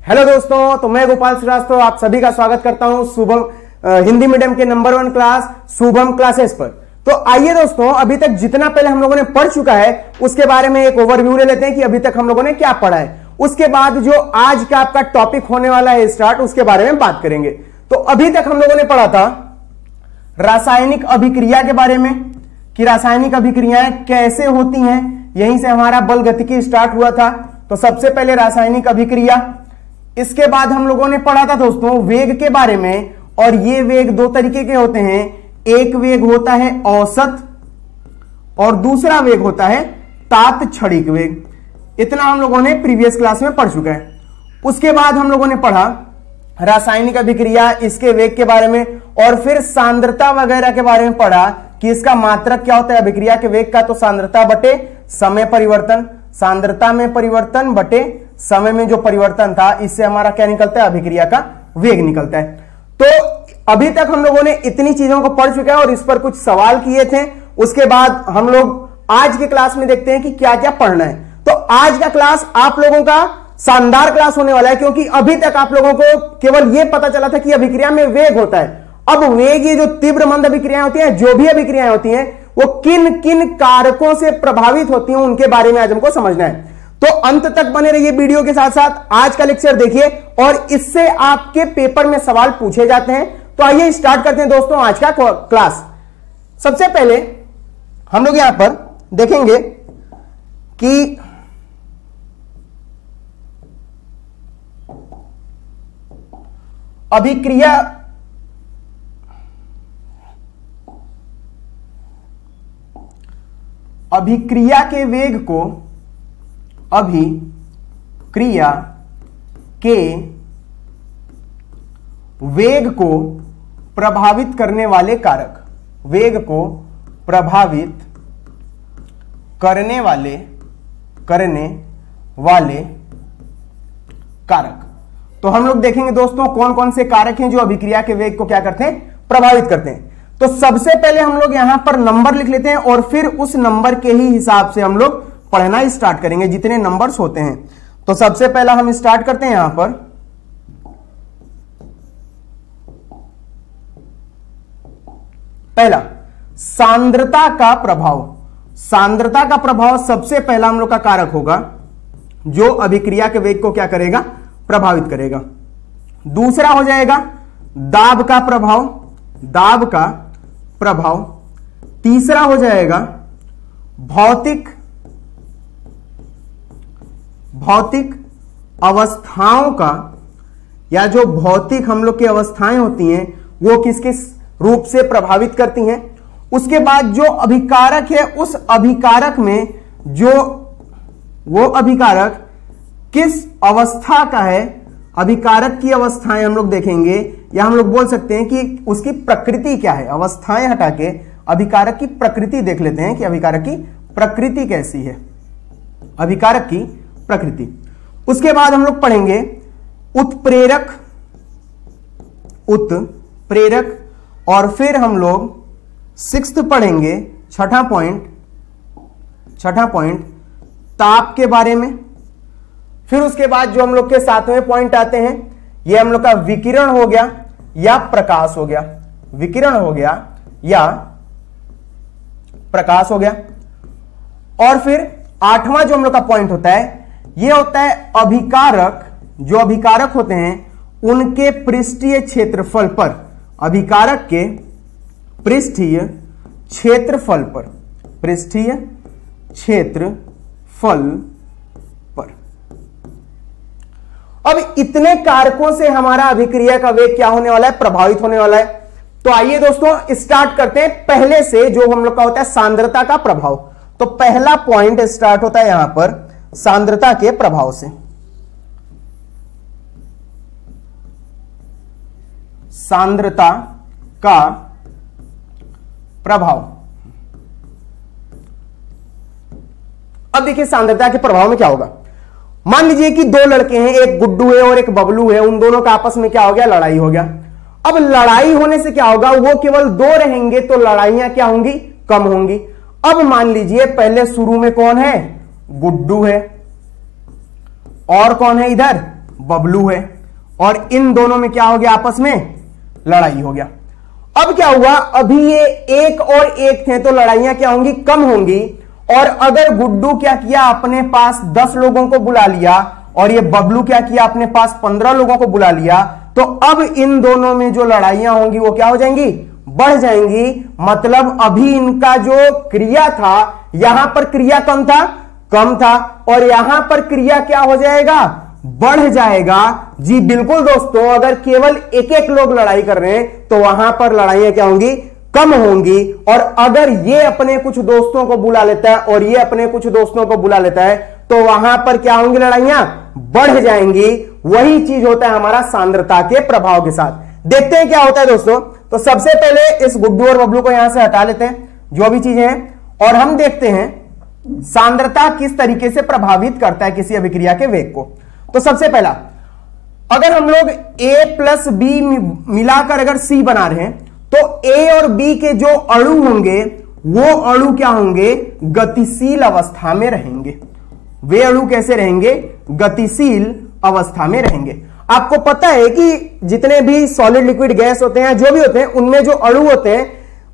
Hello दोस्तों, तो मैं गोपाल श्रीवास्तव आप सभी का स्वागत करता हूं शुभम हिंदी मीडियम के नंबर 1 क्लास शुभम क्लासेस पर। तो आइए दोस्तों, अभी तक जितना पहले हम लोगों ने पढ़ चुका है उसके बारे में एक ओवरव्यू ले लेते हैं कि अभी तक हम लोगों ने क्या पढ़ा है। उसके बाद जो आज का आपका टॉपिक होने वाला है स्टार्ट, उसके बारे में बात करेंगे। तो अभी तक हम लोगों ने पढ़ा था रासायनिक अभिक्रिया के बारे में कि रासायनिक अभिक्रियाएं कैसे होती हैं। यहीं से हमारा बल गतिकी स्टार्ट हुआ था। तो सबसे पहले रासायनिक अभिक्रिया, इसके बाद हम लोगों ने पढ़ा था दोस्तों वेग के बारे में। और ये वेग दो तरीके के होते हैं, एक वेग होता है औसत और दूसरा वेग होता है तात्क्षणिक वेग। इतना हम लोगों ने प्रीवियस क्लास में पढ़ चुका है। उसके बाद हम लोगों ने पढ़ा रासायनिक अभिक्रिया, इसके वेग के बारे में और फिर सांद्रता वगैरह के बारे में पढ़ा कि इसका मात्रक क्या होता है अभिक्रिया के वेग का। तो सांद्रता बटे समय परिवर्तन, सांद्रता में परिवर्तन बटे समय में जो परिवर्तन था, इससे हमारा क्या निकलता है अभिक्रिया का वेग निकलता है। तो अभी तक हम लोगों ने इतनी चीजों को पढ़ चुका है और इस पर कुछ सवाल किए थे। उसके बाद हम लोग आज के क्लास में देखते हैं कि क्या क्या पढ़ना है। तो आज का क्लास आप लोगों का शानदार क्लास होने वाला है, क्योंकि अभी तक आप लोगों को केवल यह पता चला था कि अभिक्रिया में वेग होता है। अब वेग, ये जो तीव्र मंद अभिक्रियाएं होती हैं, जो भी अभिक्रियाएं होती हैं, वो किन किन कारकों से प्रभावित होती हैं, उनके बारे में आज हमको समझना है। तो अंत तक बने रहिए वीडियो के साथ साथ। आज का लेक्चर देखिए और इससे आपके पेपर में सवाल पूछे जाते हैं। तो आइए स्टार्ट करते हैं दोस्तों आज का क्लास। सबसे पहले हम लोग यहां पर देखेंगे कि अभिक्रिया के वेग को, अभिक्रिया के वेग को प्रभावित करने वाले कारक, वेग को प्रभावित करने वाले कारक। तो हम लोग देखेंगे दोस्तों कौन कौन से कारक हैं जो अभिक्रिया के वेग को क्या करते हैं, प्रभावित करते हैं। तो सबसे पहले हम लोग यहां पर नंबर लिख लेते हैं और फिर उस नंबर के ही हिसाब से हम लोग पढ़ना स्टार्ट करेंगे, जितने नंबर्स होते हैं। तो सबसे पहला हम स्टार्ट करते हैं यहां पर। पहला सांद्रता का प्रभाव। सांद्रता का प्रभाव सबसे पहला हम लोग का कारक होगा जो अभिक्रिया के वेग को क्या करेगा, प्रभावित करेगा। दूसरा हो जाएगा दाब का प्रभाव, दाब का प्रभाव। तीसरा हो जाएगा भौतिक अवस्थाओं का, या जो भौतिक हम लोग की अवस्थाएं होती हैं वो किस किस रूप से प्रभावित करती हैं। उसके बाद जो अभिकारक है, उस अभिकारक में जो वो अभिकारक किस अवस्था का है, अभिकारक की अवस्थाएं हम लोग देखेंगे, या हम लोग बोल सकते हैं कि उसकी प्रकृति क्या है। अवस्थाएं हटा के अभिकारक की प्रकृति देख लेते हैं कि अभिकारक की प्रकृति कैसी है, अभिकारक की प्रकृति। उसके बाद हम लोग पढ़ेंगे उत्प्रेरक, और फिर हम लोग 6th पढ़ेंगे, छठा पॉइंट ताप के बारे में। फिर उसके बाद जो हम लोग के 7वें पॉइंट आते हैं, ये हम लोग का विकिरण हो गया या प्रकाश हो गया, विकिरण हो गया या प्रकाश हो गया। और फिर 8वां जो हम लोग का पॉइंट होता है, ये होता है अभिकारक। जो अभिकारक होते हैं उनके पृष्ठीय क्षेत्रफल पर, अभिकारक के पृष्ठीय क्षेत्रफल पर, पृष्ठीय क्षेत्रफल पर। अब इतने कारकों से हमारा अभिक्रिया का वेग क्या होने वाला है, प्रभावित होने वाला है। तो आइए दोस्तों स्टार्ट करते हैं पहले से, जो हम लोग का होता है सांद्रता का प्रभाव। तो पहला पॉइंट स्टार्ट होता है यहां पर सांद्रता के प्रभाव से। सांद्रता का प्रभाव। अब देखिए सांद्रता के प्रभाव में क्या होगा। मान लीजिए कि दो लड़के हैं, एक गुड्डू है और एक बबलू है, उन दोनों का आपस में क्या हो गया, लड़ाई हो गया। अब लड़ाई होने से क्या होगा, वो केवल दो रहेंगे तो लड़ाइयां क्या होंगी, कम होंगी। अब मान लीजिए पहले शुरू में कौन है, गुड्डू है, और कौन है इधर, बबलू है, और इन दोनों में क्या हो गया, आपस में लड़ाई हो गया। अब क्या हुआ, अभी ये एक और एक थे तो लड़ाइयां क्या होंगी, कम होंगी। और अगर गुड्डू क्या किया, अपने पास 10 लोगों को बुला लिया, और ये बबलू क्या किया, अपने पास 15 लोगों को बुला लिया, तो अब इन दोनों में जो लड़ाइयां होंगी वो क्या हो जाएंगी, बढ़ जाएंगी। मतलब अभी इनका जो क्रिया था, यहां पर क्रिया कम था, और यहां पर क्रिया क्या हो जाएगा, बढ़ जाएगा। जी बिल्कुल दोस्तों, अगर केवल एक एक लोग लड़ाई कर रहे हैं तो वहां पर लड़ाइयां क्या होंगी, कम होंगी। और अगर ये अपने कुछ दोस्तों को बुला लेता है और ये अपने कुछ दोस्तों को बुला लेता है तो वहां पर क्या होंगी, लड़ाइयां बढ़ जाएंगी। वही चीज होता है हमारा सांद्रता के प्रभाव के साथ। देखते हैं क्या होता है दोस्तों। तो सबसे पहले इस गुड्डू और बबलू को यहां से हटा लेते हैं, जो भी चीजें हैं, और हम देखते हैं सांद्रता किस तरीके से प्रभावित करता है किसी अभिक्रिया के वेग को। तो सबसे पहला, अगर हम लोग A प्लस बी मिलाकर अगर C बना रहे हैं तो A और B के जो अणु होंगे वो अणु क्या होंगे, गतिशील अवस्था में रहेंगे। वे अणु कैसे रहेंगे, गतिशील अवस्था में रहेंगे। आपको पता है कि जितने भी सॉलिड लिक्विड गैस होते हैं, जो भी होते हैं, उनमें जो अणु होते हैं,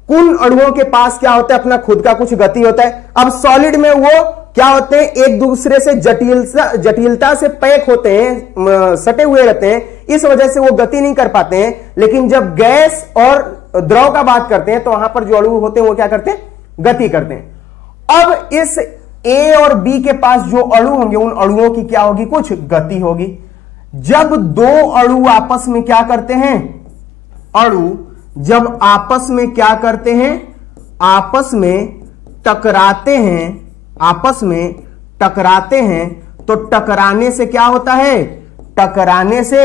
उन अणुओं के पास क्या होता है, अपना खुद का कुछ गति होता है। अब सॉलिड में वो क्या होते हैं, एक दूसरे से जटिलता से पैक होते हैं, सटे हुए रहते हैं, इस वजह से वो गति नहीं कर पाते हैं। लेकिन जब गैस और द्रव का बात करते हैं तो वहां पर जो अणु होते हैं वो क्या करते हैं, गति करते हैं। अब इस ए और बी के पास जो अणु होंगे, उन अणुओं की क्या होगी, कुछ गति होगी। जब दो अणु आपस में क्या करते हैं, अणु जब आपस में क्या करते हैं, आपस में टकराते हैं, आपस में टकराते हैं, तो टकराने से क्या होता है, टकराने से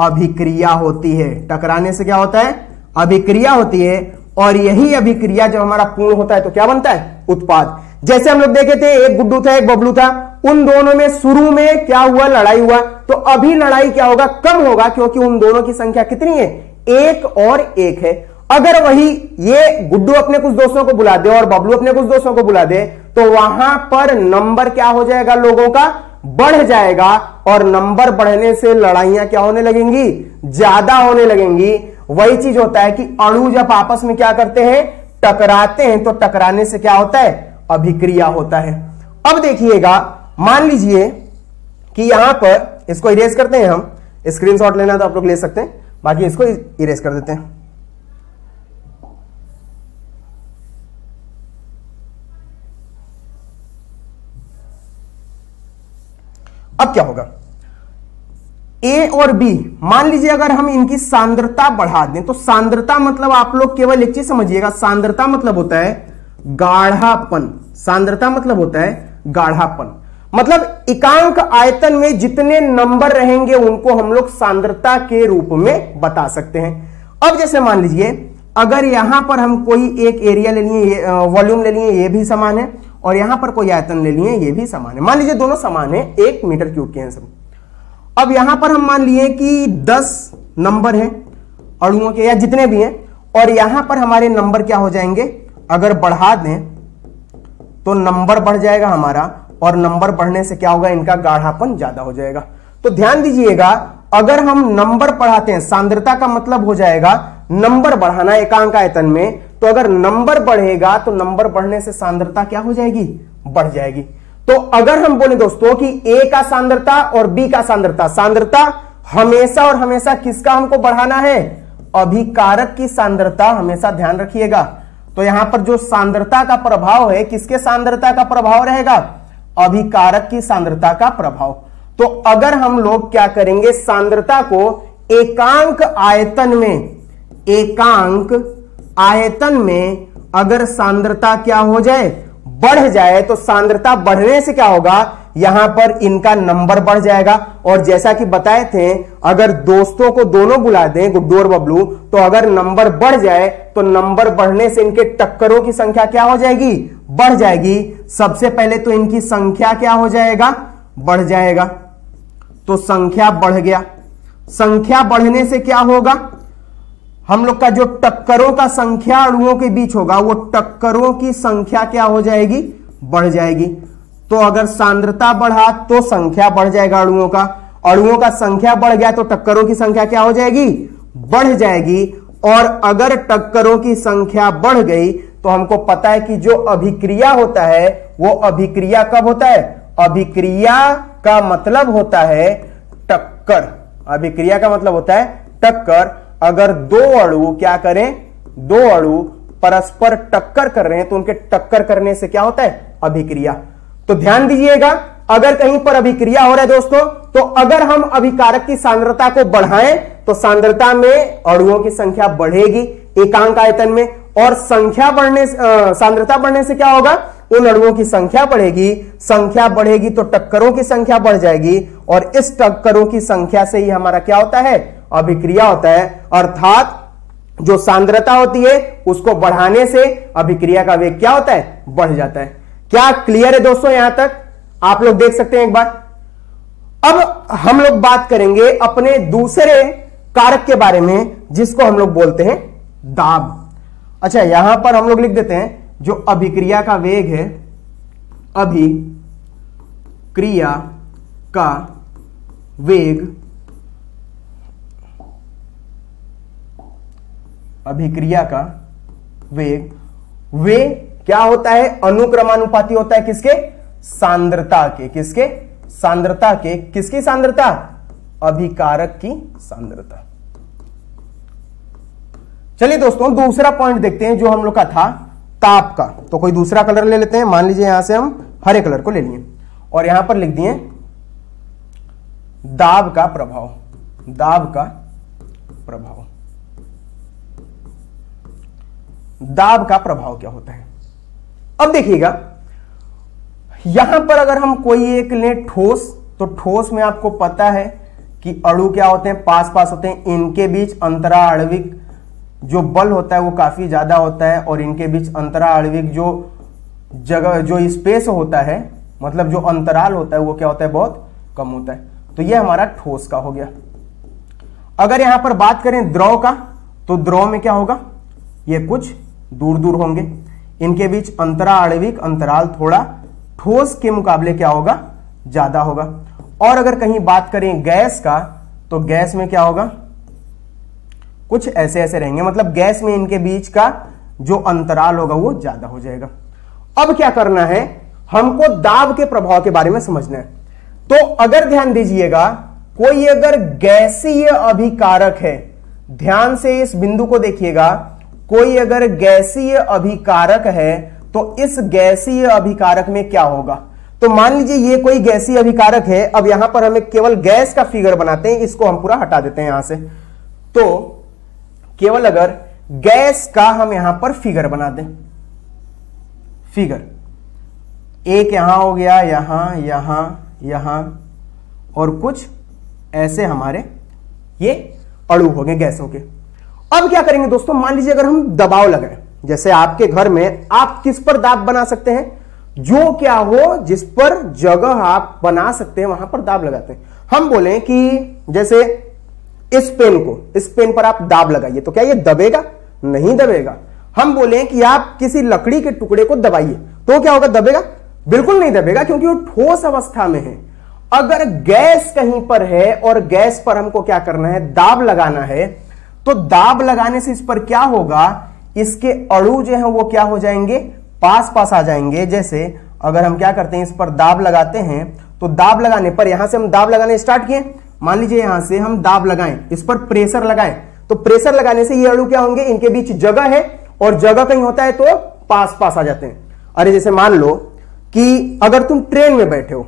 अभिक्रिया होती है। टकराने से क्या होता है, अभिक्रिया होती है। और यही अभिक्रिया जब हमारा पूर्ण होता है तो क्या बनता है, उत्पाद। जैसे हम लोग देखे थे, एक गुड्डू था एक बबलू था, उन दोनों में शुरू में क्या हुआ, लड़ाई हुआ। तो अभी लड़ाई क्या होगा, कम होगा, क्योंकि उन दोनों की संख्या कितनी है, एक और एक है। अगर वही ये गुड्डू अपने कुछ दोस्तों को बुला दे और बबलू अपने कुछ दोस्तों को बुला दे तो वहां पर नंबर क्या हो जाएगा, लोगों का बढ़ जाएगा। और नंबर बढ़ने से लड़ाइयां क्या होने लगेंगी, ज्यादा होने लगेंगी। वही चीज होता है कि अणु जब आपस में क्या करते हैं, टकराते हैं, तो टकराने से क्या होता है, अभिक्रिया होता है। अब देखिएगा, मान लीजिए कि यहां पर इसको इरेज करते हैं, हम स्क्रीनशॉट लेना तो आप लोग ले सकते हैं, बाकी इसको इरेज कर देते हैं। अब क्या होगा, ए और बी, मान लीजिए अगर हम इनकी सांद्रता बढ़ा दें, तो सांद्रता मतलब आप लोग केवल एक चीज समझिएगा, सांद्रता मतलब होता है गाढ़ापन। सांद्रता मतलब होता है गाढ़ापन। मतलब एकांक आयतन में जितने नंबर रहेंगे उनको हम लोग सांद्रता के रूप में बता सकते हैं। अब जैसे मान लीजिए अगर यहां पर हम कोई एक एरिया ले लिए, वॉल्यूम ले लिए, ये भी समान है, और यहां पर कोई आयतन ले लिए, ये भी समान है। मान लीजिए दोनों समान है, 1 मीटर क्यूब के हैं सब। अब यहां पर हम मान लिए कि 10 नंबर हैं अणुओं के, या जितने भी हैं, और यहां पर हमारे नंबर क्या हो जाएंगे, अगर बढ़ा दें तो नंबर बढ़ जाएगा हमारा, और नंबर बढ़ने से क्या होगा, इनका गाढ़ापन ज्यादा हो जाएगा। तो ध्यान दीजिएगा, अगर हम नंबर बढ़ाते हैं, सांद्रता का मतलब हो जाएगा नंबर बढ़ाना एकांक आयतन में, तो अगर नंबर बढ़ेगा तो नंबर बढ़ने से सांद्रता क्या हो जाएगी, बढ़ जाएगी। तो अगर हम बोले दोस्तों कि ए का सांद्रता और बी का सांद्रता, सांद्रता हमेशा और हमेशा किसका हमको बढ़ाना है, अभिकारक की सांद्रता, हमेशा ध्यान रखिएगा। तो यहां पर जो सांद्रता का प्रभाव है, किसके सांद्रता का प्रभाव रहेगा, अभिकारक की सांद्रता का प्रभाव। तो अगर हम लोग क्या करेंगे, सांद्रता को एकांक आयतन में, एकांक आयतन में अगर सांद्रता क्या हो जाए, बढ़ जाए, तो सांद्रता बढ़ने से क्या होगा, यहां पर इनका नंबर बढ़ जाएगा। और जैसा कि बताए थे, अगर दोस्तों को दोनों बुला दें, गुड्डू और बबलू, तो अगर नंबर बढ़ जाए तो नंबर बढ़ने से इनके टक्करों की संख्या क्या हो जाएगी, बढ़ जाएगी। सबसे पहले तो इनकी संख्या क्या हो जाएगा, बढ़ जाएगा। तो संख्या बढ़ गया, संख्या बढ़ने से क्या होगा, हम लोग का जो टक्करों का संख्या अणुओं के बीच होगा, वो टक्करों की संख्या क्या हो जाएगी, बढ़ जाएगी। तो अगर सांद्रता बढ़ा तो संख्या बढ़ जाएगा अणुओं का, अणुओं का संख्या बढ़ गया तो टक्करों की संख्या क्या हो जाएगी, बढ़ जाएगी। और अगर टक्करों की संख्या बढ़ गई तो हमको पता है कि जो अभिक्रिया होता है वो अभिक्रिया कब होता है, अभिक्रिया का मतलब होता है टक्कर। अभिक्रिया का मतलब होता है टक्कर। अगर दो अणु क्या करें, दो अणु परस्पर टक्कर कर रहे हैं तो उनके टक्कर करने से क्या होता है, अभिक्रिया। तो ध्यान दीजिएगा, अगर कहीं पर अभिक्रिया हो रहा है दोस्तों, तो अगर हम अभिकारक की सांद्रता को बढ़ाएं तो सांद्रता में अणुओं की संख्या बढ़ेगी एकांक आयतन में, और सांद्रता बढ़ने से क्या होगा, उन अणुओं की संख्या बढ़ेगी। संख्या बढ़ेगी तो टक्करों की संख्या बढ़ जाएगी, और इस टक्करों की संख्या से ही हमारा क्या होता है, अभिक्रिया होता है। अर्थात जो सांद्रता होती है उसको बढ़ाने से अभिक्रिया का वेग क्या होता है, बढ़ जाता है। क्या क्लियर है दोस्तों, यहां तक आप लोग देख सकते हैं एक बार। अब हम लोग बात करेंगे अपने दूसरे कारक के बारे में जिसको हम लोग बोलते हैं दाब। अच्छा, यहां पर हम लोग लिख देते हैं जो अभिक्रिया का वेग है, अभिक्रिया का वेग, अभिक्रिया का वेग, वे क्या होता है, अनुक्रमानुपाती होता है किसके, सांद्रता के। किसके, सांद्रता के। किसकी सांद्रता, अभिकारक की सांद्रता। चलिए दोस्तों दूसरा पॉइंट देखते हैं जो हम लोग का था ताप का। तो कोई दूसरा कलर ले लेते हैं, मान लीजिए यहां से हम हरे कलर को ले लिए और यहां पर लिख दिए दाब का प्रभाव। दाब का प्रभाव, दाब का प्रभाव क्या होता है। अब देखिएगा यहां पर अगर हम कोई एक लें ठोस, तो ठोस में आपको पता है कि अणु क्या होते हैं, पास पास होते हैं। इनके बीच अंतराणविक जो बल होता है वो काफी ज्यादा होता है, और इनके बीच अंतराणविक जो जगह, जो स्पेस होता है, मतलब जो अंतराल होता है वो क्या होता है, बहुत कम होता है। तो ये हमारा ठोस का हो गया। अगर यहां पर बात करें द्रव का, तो द्रव में क्या होगा, ये कुछ दूर दूर होंगे, इनके बीच अंतराणविक अंतराल थोड़ा ठोस के मुकाबले क्या होगा, ज्यादा होगा। और अगर कहीं बात करें गैस का, तो गैस में क्या होगा, कुछ ऐसे ऐसे रहेंगे, मतलब गैस में इनके बीच का जो अंतराल होगा वो ज्यादा हो जाएगा। अब क्या करना है, हमको दाब के प्रभाव के बारे में समझना है। तो अगर ध्यान दीजिएगा, कोई अगर गैसीय अभिकारक है, ध्यान से इस बिंदु को देखिएगा, कोई अगर गैसीय अभिकारक है तो इस गैसीय अभिकारक में क्या होगा। तो मान लीजिए ये कोई गैसीय अभिकारक है। अब यहां पर हमें केवल गैस का फिगर बनाते हैं, इसको हम पूरा हटा देते हैं यहां से। तो केवल अगर गैस का हम यहां पर फिगर बना दें, फिगर एक यहां हो गया, यहां यहां यहां, और कुछ ऐसे हमारे ये अणु हो गए गैसों के। अब क्या करेंगे दोस्तों, मान लीजिए अगर हम दबाव लगाएं, जैसे आपके घर में आप किस पर दाब बना सकते हैं, जो क्या हो, जिस पर जगह आप बना सकते हैं वहां पर दाब लगाते हैं। हम बोले कि जैसे इस पेन को, इस पेन पर आप दाब लगाइए, तो क्या ये दबेगा, नहीं दबेगा। हम बोले कि आप किसी लकड़ी के टुकड़े को दबाइए, तो क्या होगा, दबेगा, बिल्कुल नहीं दबेगा, क्योंकि वो ठोस अवस्था में है। अगर गैस कहीं पर है और गैस पर हमको क्या करना है, दाब लगाना है, तो दाब लगाने से इस पर क्या होगा, इसके अणु जो है वो क्या हो जाएंगे, पास पास आ जाएंगे। जैसे अगर हम क्या करते हैं, इस पर दाब लगाते हैं, तो दाब लगाने पर, यहां से हम दाब लगाने स्टार्ट किए, मान लीजिए यहां से हम दाब लगाएं, इस पर प्रेशर लगाएं, तो प्रेशर लगाने से ये अणु क्या होंगे, इनके बीच जगह है, और जगह कहीं होता है तो पास पास आ जाते हैं। अरे जैसे मान लो कि अगर तुम ट्रेन में बैठे हो,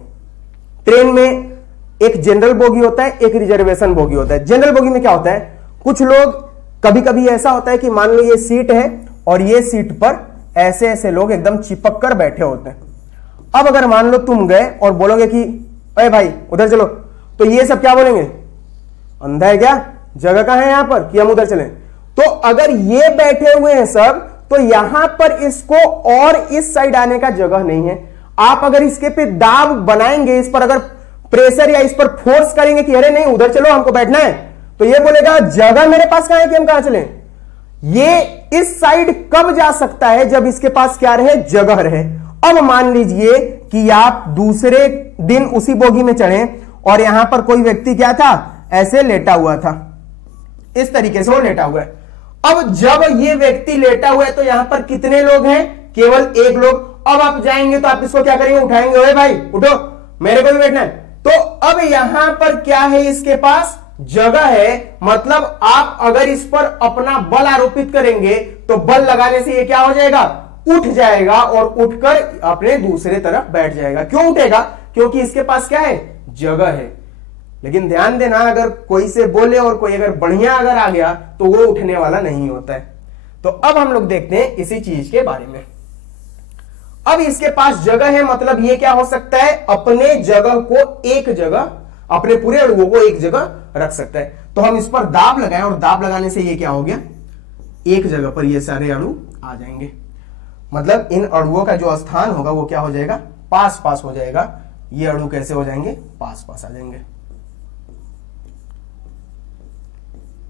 ट्रेन में एक जनरल बोगी होता है, एक रिजर्वेशन बोगी होता है। जनरल बोगी में क्या होता है, कुछ लोग, कभी कभी ऐसा होता है कि मान लो ये सीट है और ये सीट पर ऐसे ऐसे लोग एकदम चिपक कर बैठे होते हैं। अब अगर मान लो तुम गए और बोलोगे कि अरे भाई उधर चलो, तो ये सब क्या बोलेंगे, अंधा है क्या, जगह कहां है यहां पर कि हम उधर चलें। तो अगर ये बैठे हुए हैं सब, तो यहां पर इसको और इस साइड आने का जगह नहीं है। आप अगर इसके पे दाब बनाएंगे, इस पर अगर प्रेशर या इस पर फोर्स करेंगे कि अरे नहीं उधर चलो हमको बैठना है, तो ये बोलेगा जगह मेरे पास कहां है कि हम कहां चलें। ये इस साइड कब जा सकता है, जब इसके पास क्या रहे, जगह रहे। अब मान लीजिए कि आप दूसरे दिन उसी बोगी में चढ़े और यहां पर कोई व्यक्ति क्या था, ऐसे लेटा हुआ था, इस तरीके से वो लेटा हुआ है। अब जब ये व्यक्ति लेटा हुआ है तो यहां पर कितने लोग हैं, केवल एक लोग। अब आप जाएंगे तो आप इसको क्या करेंगे, उठाएंगे, ओए भाई उठो, मेरे को भी बैठना है। तो अब यहां पर क्या है, इसके पास जगह है, मतलब आप अगर इस पर अपना बल आरोपित करेंगे तो बल लगाने से ये क्या हो जाएगा, उठ जाएगा और उठकर अपने दूसरे तरफ बैठ जाएगा। क्यों उठेगा, क्योंकि इसके पास क्या है, जगह है। लेकिन ध्यान देना, अगर कोई से बोले और कोई अगर बढ़िया अगर आ गया तो वो उठने वाला नहीं होता है। तो अब हम लोग देखते हैं इसी चीज के बारे में। अब इसके पास जगह है, मतलब ये क्या हो सकता है, अपने जगह को एक जगह, अपने पूरे अणुओं को एक जगह रख सकता है। तो हम इस पर दाब लगाएं और दाब लगाने से ये क्या हो गया, एक जगह पर ये सारे अणु आ जाएंगे। मतलब इन अणुओं का जो स्थान होगा वो क्या हो जाएगा, पास पास हो जाएगा। ये अणु कैसे हो जाएंगे, पास पास आ जाएंगे,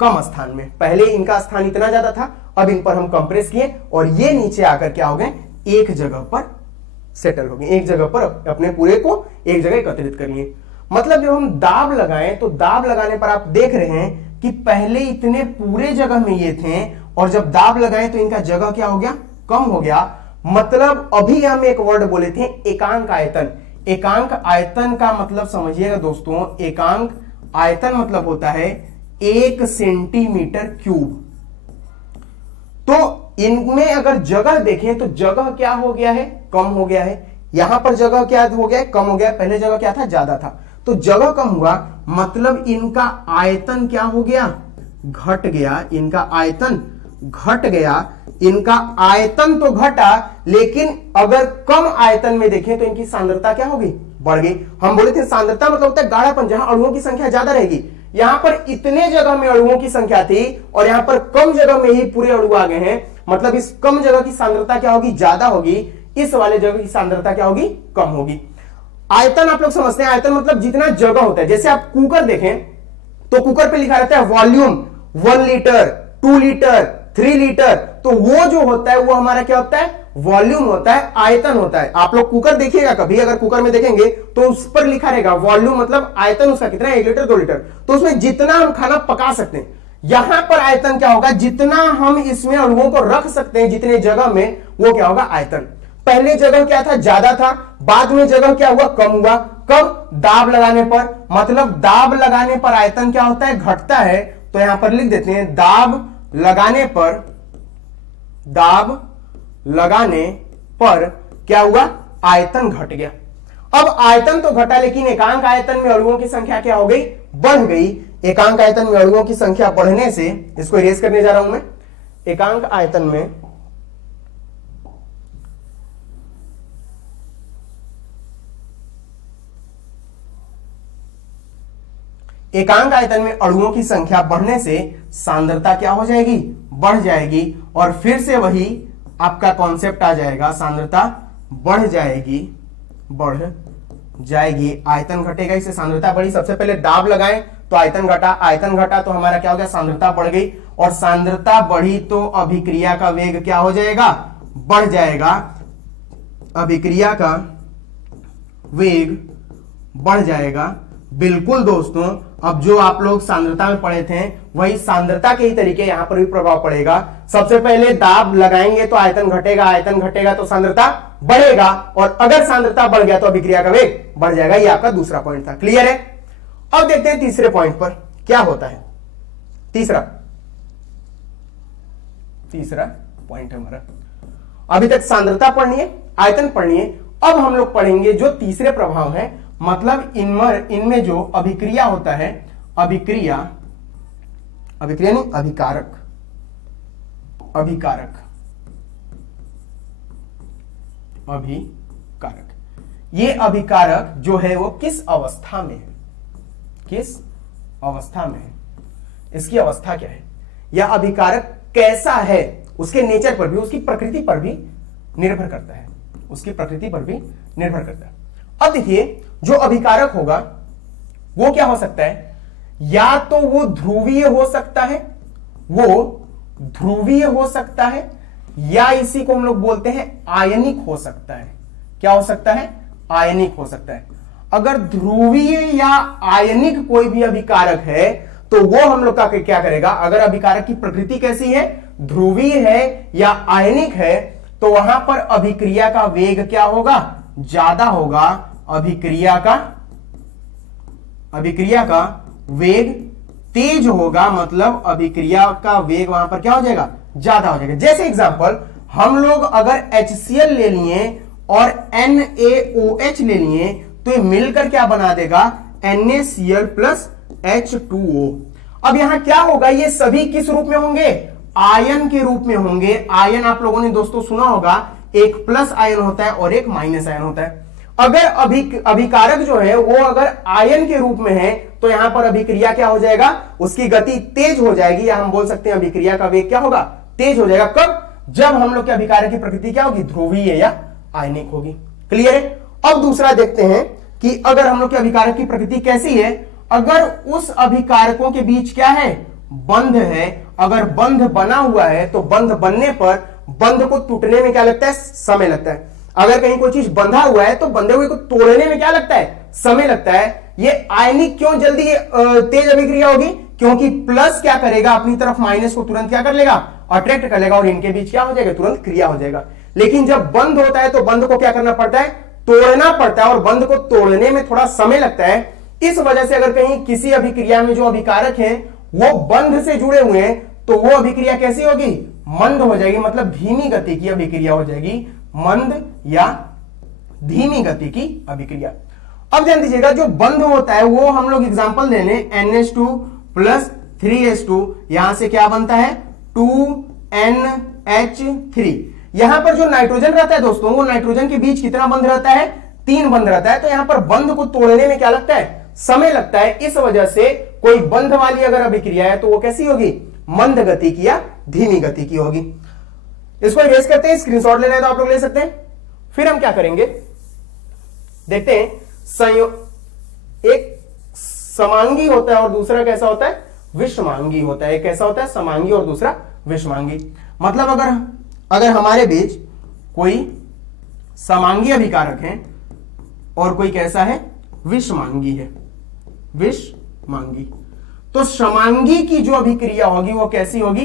कम स्थान में। पहले इनका स्थान इतना ज्यादा था, अब इन पर हम कंप्रेस किए और ये नीचे आकर क्या हो गए, एक जगह पर सेटल हो गए, एक जगह पर अपने पूरे को एक जगह एकत्रित कर लिए। मतलब जब हम दाब लगाएं तो दाब लगाने पर आप देख रहे हैं कि पहले इतने पूरे जगह में ये थे और जब दाब लगाएं तो इनका जगह क्या हो गया, कम हो गया। मतलब अभी हम एक वर्ड बोले थे, एकांक आयतन। एकांक आयतन का मतलब समझिएगा दोस्तों, एकांक आयतन मतलब होता है 1 सेंटीमीटर क्यूब। तो इनमें अगर जगह देखें तो जगह क्या हो गया है, कम हो गया है। यहां पर जगह क्या हो गया है, कम हो गया है। पहले जगह क्या था, ज्यादा था, तो जगह कम हुआ, मतलब इनका आयतन क्या हो गया, घट गया। इनका आयतन घट गया। इनका आयतन तो घटा, लेकिन अगर कम आयतन में देखें तो इनकी सांद्रता क्या होगी, बढ़ गई। हम बोले थे सांद्रता मतलब होता है गाढ़ापन, जहां अणुओं की संख्या ज्यादा रहेगी। यहां पर इतने जगह में अणुओं की संख्या थी और यहां पर कम जगह में ही पूरे अणु आ गए हैं, मतलब इस कम जगह की सांद्रता क्या होगी, ज्यादा होगी। इस वाले जगह की सांद्रता क्या होगी, कम होगी। आयतन आप लोग समझते हैं, आयतन मतलब जितना जगह होता है। जैसे आप कुकर देखें तो कुकर पे लिखा रहता है वॉल्यूम, 1 लीटर, 2 लीटर, 3 लीटर। तो वो जो होता है वो हमारा क्या होता है, वॉल्यूम होता है, आयतन होता है। आप लोग कुकर देखिएगा कभी, अगर कुकर में देखेंगे तो उस पर लिखा रहेगा वॉल्यूम, मतलब आयतन उसका कितना है, 1 लीटर 2 लीटर। तो उसमें जितना हम खाना पका सकते हैं। यहां पर आयतन क्या होगा, जितना हम इसमें अणुओं को रख सकते हैं जितने जगह में, वो क्या होगा, आयतन। पहले जगह क्या था, ज्यादा था, बाद में जगह क्या हुआ, कम हुआ। कब, दाब लगाने पर। मतलब दाब लगाने पर आयतन क्या होता है, घटता है। तो यहां पर लिख देते हैं दाब लगाने पर, दाब लगाने पर क्या हुआ, आयतन घट गया। अब आयतन तो घटा, लेकिन एकांक आयतन में अणुओं की संख्या क्या हो गई, बढ़ गई। एकांक आयतन में अणुओं की संख्या बढ़ने से, इसको इरेज करने जा रहा हूं मैं, एकांक आयतन में एकांक आयतन में अणुओं की संख्या बढ़ने से सांद्रता क्या हो जाएगी, बढ़ जाएगी। और फिर से वही आपका कॉन्सेप्ट आ जाएगा, सांद्रता बढ़ जाएगी, बढ़ जाएगी, आयतन घटेगा, इससे सांद्रता बढ़ी। सबसे पहले दाब लगाएं तो आयतन घटा, आयतन घटा तो हमारा क्या हो गया, सांद्रता बढ़ गई। और सांद्रता बढ़ी तो अभिक्रिया का वेग क्या हो जाएगा, बढ़ जाएगा। अभिक्रिया का वेग बढ़ जाएगा। बिल्कुल दोस्तों, अब जो आप लोग सांद्रता में पढ़े थे वही सांद्रता के ही तरीके यहां पर भी प्रभाव पड़ेगा। सबसे पहले दाब लगाएंगे तो आयतन घटेगा, आयतन घटेगा तो सांद्रता बढ़ेगा, और अगर सांद्रता बढ़ गया तो अभिक्रिया का वेग बढ़ जाएगा। ये आपका दूसरा पॉइंट था, क्लियर है। अब देखते हैं तीसरे पॉइंट पर क्या होता है। तीसरा पॉइंट है हमारा, अभी तक सांद्रता पढ़नी है, आयतन पढ़नी है। अब हम लोग पढ़ेंगे जो तीसरे प्रभाव है, मतलब इनमें जो अभिक्रिया होता है, अभिक्रिया नहीं, अभिकारक, ये अभिकारक जो है वो किस अवस्था में है, किस अवस्था में है, इसकी अवस्था क्या है, या अभिकारक कैसा है, उसके नेचर पर भी, उसकी प्रकृति पर भी निर्भर करता है, उसकी प्रकृति पर भी निर्भर करता है। अब देखिए, जो अभिकारक होगा वो क्या हो सकता है, या तो वो ध्रुवीय हो सकता है, या इसी को हम लोग बोलते हैं आयनिक हो सकता है। क्या हो सकता है, आयनिक हो सकता है। अगर ध्रुवीय या आयनिक कोई भी अभिकारक है तो वो हम लोग का क्या करेगा, अगर अभिकारक की प्रकृति कैसी है, ध्रुवीय है या आयनिक है, तो वहां पर अभिक्रिया का वेग क्या होगा, ज्यादा होगा। अभिक्रिया का वेग तेज होगा, मतलब अभिक्रिया का वेग वहां पर क्या हो जाएगा, ज्यादा हो जाएगा। जैसे एग्जांपल हम लोग अगर HCl ले लिए और NaOH ले लिए तो ये मिलकर क्या बना देगा, NaCl प्लस H2O। अब यहां क्या होगा, ये सभी किस रूप में होंगे, आयन के रूप में होंगे। आयन आप लोगों ने दोस्तों सुना होगा, एक प्लस आयन होता है और एक माइनस आयन होता है। अगर अभिकारक जो है वो अगर आयन के रूप में है तो यहां पर अभिक्रिया क्या हो जाएगा, उसकी गति तेज हो जाएगी, या हम बोल सकते हैं अभिक्रिया का वेग क्या होगा, तेज हो जाएगा। कब, जब हम लोग के अभिकारक की प्रकृति क्या होगी, ध्रुवीय या आयनिक होगी। क्लियर है। अब दूसरा देखते हैं कि अगर हम लोग के अभिकारक की प्रकृति कैसी है, अगर उस अभिकारकों के बीच क्या है, बंध है। अगर बंध बना हुआ है तो बंध बनने पर बंध को टूटने में क्या लगता है, समय लगता है। अगर कहीं कोई चीज बंधा हुआ है तो बंधे हुए को तोड़ने में क्या लगता है, समय लगता है। ये आयनिक क्यों जल्दी तेज अभिक्रिया होगी, क्योंकि प्लस क्या करेगा, अपनी तरफ माइनस को तुरंत क्या कर लेगा, अट्रैक्ट कर लेगा और इनके बीच क्या हो जाएगा, तुरंत क्रिया हो जाएगा। लेकिन जब बंद होता है तो बंध को क्या करना पड़ता है, तोड़ना पड़ता है, और बंध को तोड़ने में थोड़ा समय लगता है। इस वजह से अगर कहीं किसी अभिक्रिया में जो अभिकारक हैं वो बंध से जुड़े हुए हैं तो वो अभिक्रिया कैसी होगी, मंद हो जाएगी, मतलब धीमी गति की अभिक्रिया हो जाएगी, मंद या धीमी गति की अभिक्रिया। अब ध्यान दीजिएगा, जो बंध होता है वो हम लोग एग्जांपल ले लें, NH2 प्लस 3H2, यहां से क्या बनता है, 2NH3। यहां पर जो नाइट्रोजन रहता है दोस्तों, वो नाइट्रोजन के बीच कितना बंध रहता है, 3 बंध रहता है। तो यहां पर बंध को तोड़ने में क्या लगता है, समय लगता है। इस वजह से कोई बंध वाली अगर अभिक्रिया है तो वो कैसी होगी, मंद गति की या धीमी गति की होगी। इसको इरेज करते हैं, स्क्रीनशॉट लेना है तो आप लोग ले सकते हैं। फिर हम क्या करेंगे, देखते हैं, एक समांगी होता है और दूसरा कैसा होता है, विषमांगी होता है। एक कैसा होता है, समांगी, और दूसरा विषमांगी। मतलब अगर हमारे बीच कोई समांगी अभिकारक है और कोई कैसा है, विषमांगी है, विषमांगी, तो समांगी की जो अभिक्रिया होगी वो कैसी होगी,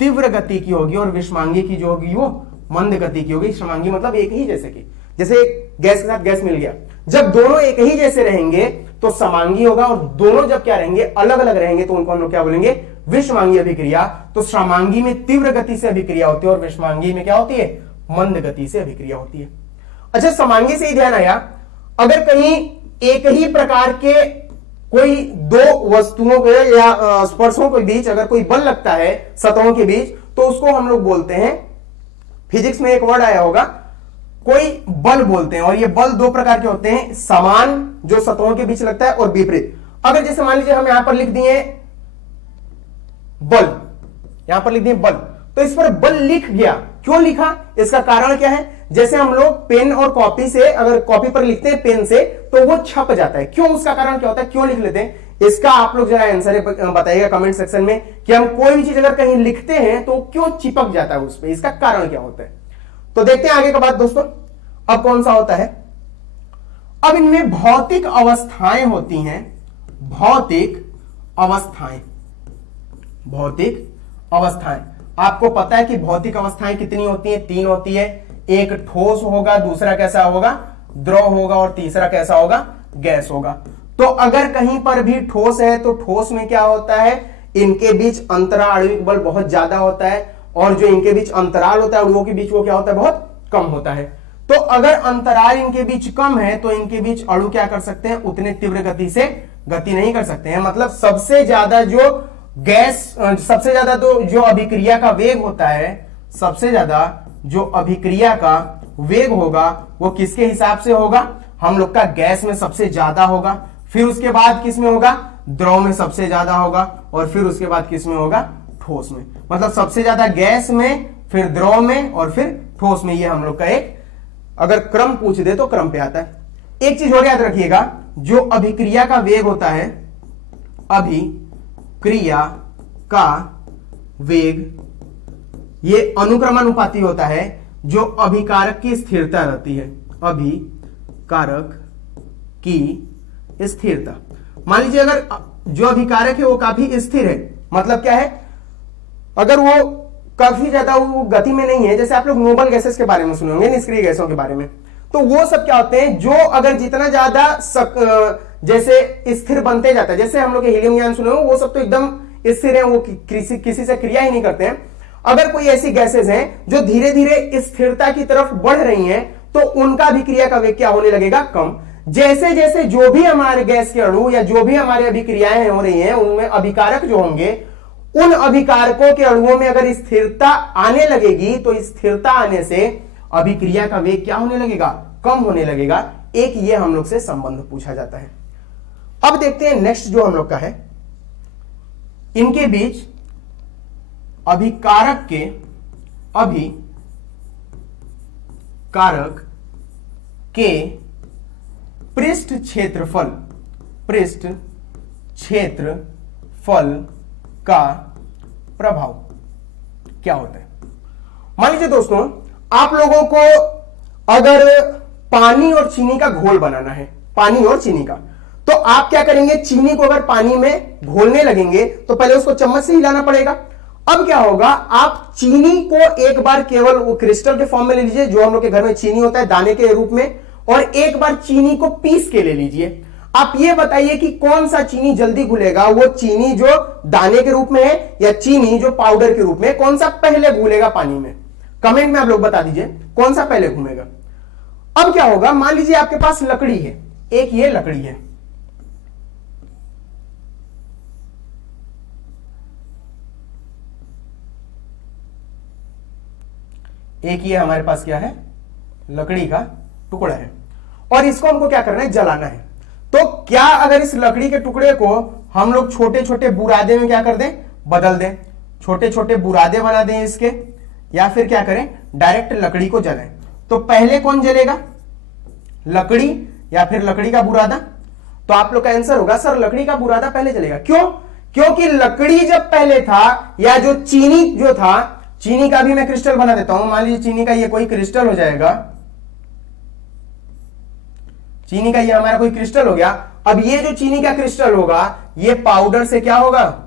तीव्र गति की होगी, और विषमांगी की जो होगी वो मंद गति की होगी। समांगी मतलब एक ही जैसे की, जैसे गैस के साथ गैस मिल गया, जब दोनों एक ही जैसे रहेंगे तो समांगी होगा, और दोनों जब क्या रहेंगे, अलग अलग रहेंगे, तो उनको हम लोग क्या बोलेंगे, विषमांगी अभिक्रिया। तो समांगी में तीव्र गति से अभिक्रिया होती है और विषमांगी में क्या होती है, मंद गति से अभिक्रिया होती है। अच्छा, समांगी से ही ध्यान आया, अगर कहीं एक ही प्रकार के कोई दो वस्तुओं के या स्पर्शों के बीच अगर कोई बल लगता है सतहों के बीच, तो उसको हम लोग बोलते हैं, फिजिक्स में एक वर्ड आया होगा, कोई बल बोलते हैं। और ये बल दो प्रकार के होते हैं, समान जो सतहों के बीच लगता है और विपरीत। अगर जैसे मान लीजिए हम यहां पर लिख दिए बल, यहां पर लिख दिए बल, तो इस पर बल लिख गया। क्यों लिखा, इसका कारण क्या है, जैसे हम लोग पेन और कॉपी से, अगर कॉपी पर लिखते हैं पेन से, तो वो छप जाता है। क्यों, उसका कारण क्या होता है, क्यों लिख लेते हैं, इसका आप लोग जरा आंसर बताइएगा कमेंट सेक्शन में, कि हम कोई भी चीज अगर कहीं लिखते हैं तो क्यों चिपक जाता है उस पर, इसका कारण क्या होता है। तो देखते हैं आगे का बात दोस्तों। अब कौन सा होता है, अब इनमें भौतिक अवस्थाएं होती हैं, भौतिक अवस्थाएं, भौतिक अवस्थाएं। आपको पता है कि भौतिक अवस्थाएं कितनी होती हैं, 3 होती है। एक ठोस होगा, दूसरा कैसा होगा, द्रव होगा, और तीसरा कैसा होगा, गैस होगा। तो अगर कहीं पर भी ठोस है तो ठोस में क्या होता है, इनके बीच अंतराल आणविक बल बहुत ज्यादा होता है, और जो इनके बीच अंतराल होता है अणुओं के बीच वो क्या होता है, बहुत कम होता है। तो अगर अंतराल इनके बीच कम है तो इनके बीच अणु क्या कर सकते हैं, उतने तीव्र गति से गति नहीं कर सकते हैं। मतलब सबसे ज्यादा जो गैस, सबसे ज्यादा तो जो अभिक्रिया का वेग होता है, सबसे ज्यादा जो अभिक्रिया का वेग होगा वो किसके हिसाब से होगा, हम लोग का गैस में सबसे ज्यादा होगा, फिर उसके बाद किस में होगा, द्रव में सबसे ज्यादा होगा, और फिर उसके बाद किस में होगा, ठोस में। मतलब सबसे ज्यादा गैस में, फिर द्रव में, और फिर ठोस में। ये हम लोग का एक अगर क्रम पूछ दे तो क्रम पे आता है। एक चीज और याद रखिएगा, जो अभिक्रिया का वेग होता है, अभिक्रिया का वेग, ये अनुक्रमानुपाती होता है जो अभिकारक की स्थिरता रहती है, अभिकारक की स्थिरता। मान लीजिए अगर जो अभिकारक है वो काफी स्थिर है, मतलब क्या है, अगर वो काफी ज्यादा वो गति में नहीं है, जैसे आप लोग नोबल गैसेस के बारे में सुने होंगे, निष्क्रिय गैसों के बारे में, तो वो सब क्या होते हैं जो अगर जितना ज्यादा जैसे स्थिर बनते जाता है, जैसे हम लोग हीलियम ज्ञान सुने हो, वो सब तो एकदम स्थिर है, वो किसी से क्रिया ही नहीं करते हैं। अगर कोई ऐसी गैसेस हैं जो धीरे धीरे स्थिरता की तरफ बढ़ रही हैं, तो उनका अभिक्रिया का वेग क्या होने लगेगा, कम। जैसे जैसे जो भी हमारे गैस के अणु या जो भी हमारी अभिक्रियाएं हो रही हैं, उनमें अभिकारक जो होंगे, उन अभिकारकों के अणुओं में अगर स्थिरता आने लगेगी, तो स्थिरता आने से अभिक्रिया का वेग क्या होने लगेगा, कम होने लगेगा। एक ये हम लोग से संबंध पूछा जाता है। अब देखते हैं नेक्स्ट जो हम लोग का है, इनके बीच अभिकारक के पृष्ठ क्षेत्रफल का प्रभाव क्या होता है। मान लीजिए दोस्तों, आप लोगों को अगर पानी और चीनी का घोल बनाना है, पानी और चीनी का, तो आप क्या करेंगे, चीनी को अगर पानी में घोलने लगेंगे तो पहले उसको चम्मच से हिलाना पड़ेगा। अब क्या होगा, आप चीनी को एक बार केवल वो क्रिस्टल के फॉर्म में ले लीजिए, जो हम लोग के घर में चीनी होता है दाने के रूप में, और एक बार चीनी को पीस के ले लीजिए। आप ये बताइए कि कौन सा चीनी जल्दी घुलेगा, वो चीनी जो दाने के रूप में है या चीनी जो पाउडर के रूप में, कौन सा पहले घुलेगा पानी में। कमेंट में आप लोग बता दीजिए कौन सा पहले घूमेगा। अब क्या होगा, मान लीजिए आपके पास लकड़ी है, एक ये लकड़ी है, एक ये हमारे पास क्या है, लकड़ी का टुकड़ा है, और इसको हमको क्या करना है, जलाना है। तो क्या अगर इस लकड़ी के टुकड़े को हम लोग छोटे छोटे बुरादे में क्या कर दें, बदल दें, छोटे छोटे बुरादे बना दें इसके, या फिर क्या करें, डायरेक्ट लकड़ी को जलाएं, तो पहले कौन जलेगा, लकड़ी या फिर लकड़ी का बुरादा। तो आप लोग का आंसर होगा सर लकड़ी का बुरादा पहले जलेगा। क्यों, क्योंकि लकड़ी जब पहले था, या जो चीनी जो था, चीनी का भी मैं क्रिस्टल बना देता हूं, मान लीजिए चीनी का ये कोई क्रिस्टल हो जाएगा, चीनी का ये हमारा कोई क्रिस्टल हो गया। अब ये जो चीनी का क्रिस्टल होगा, ये पाउडर से क्या होगा,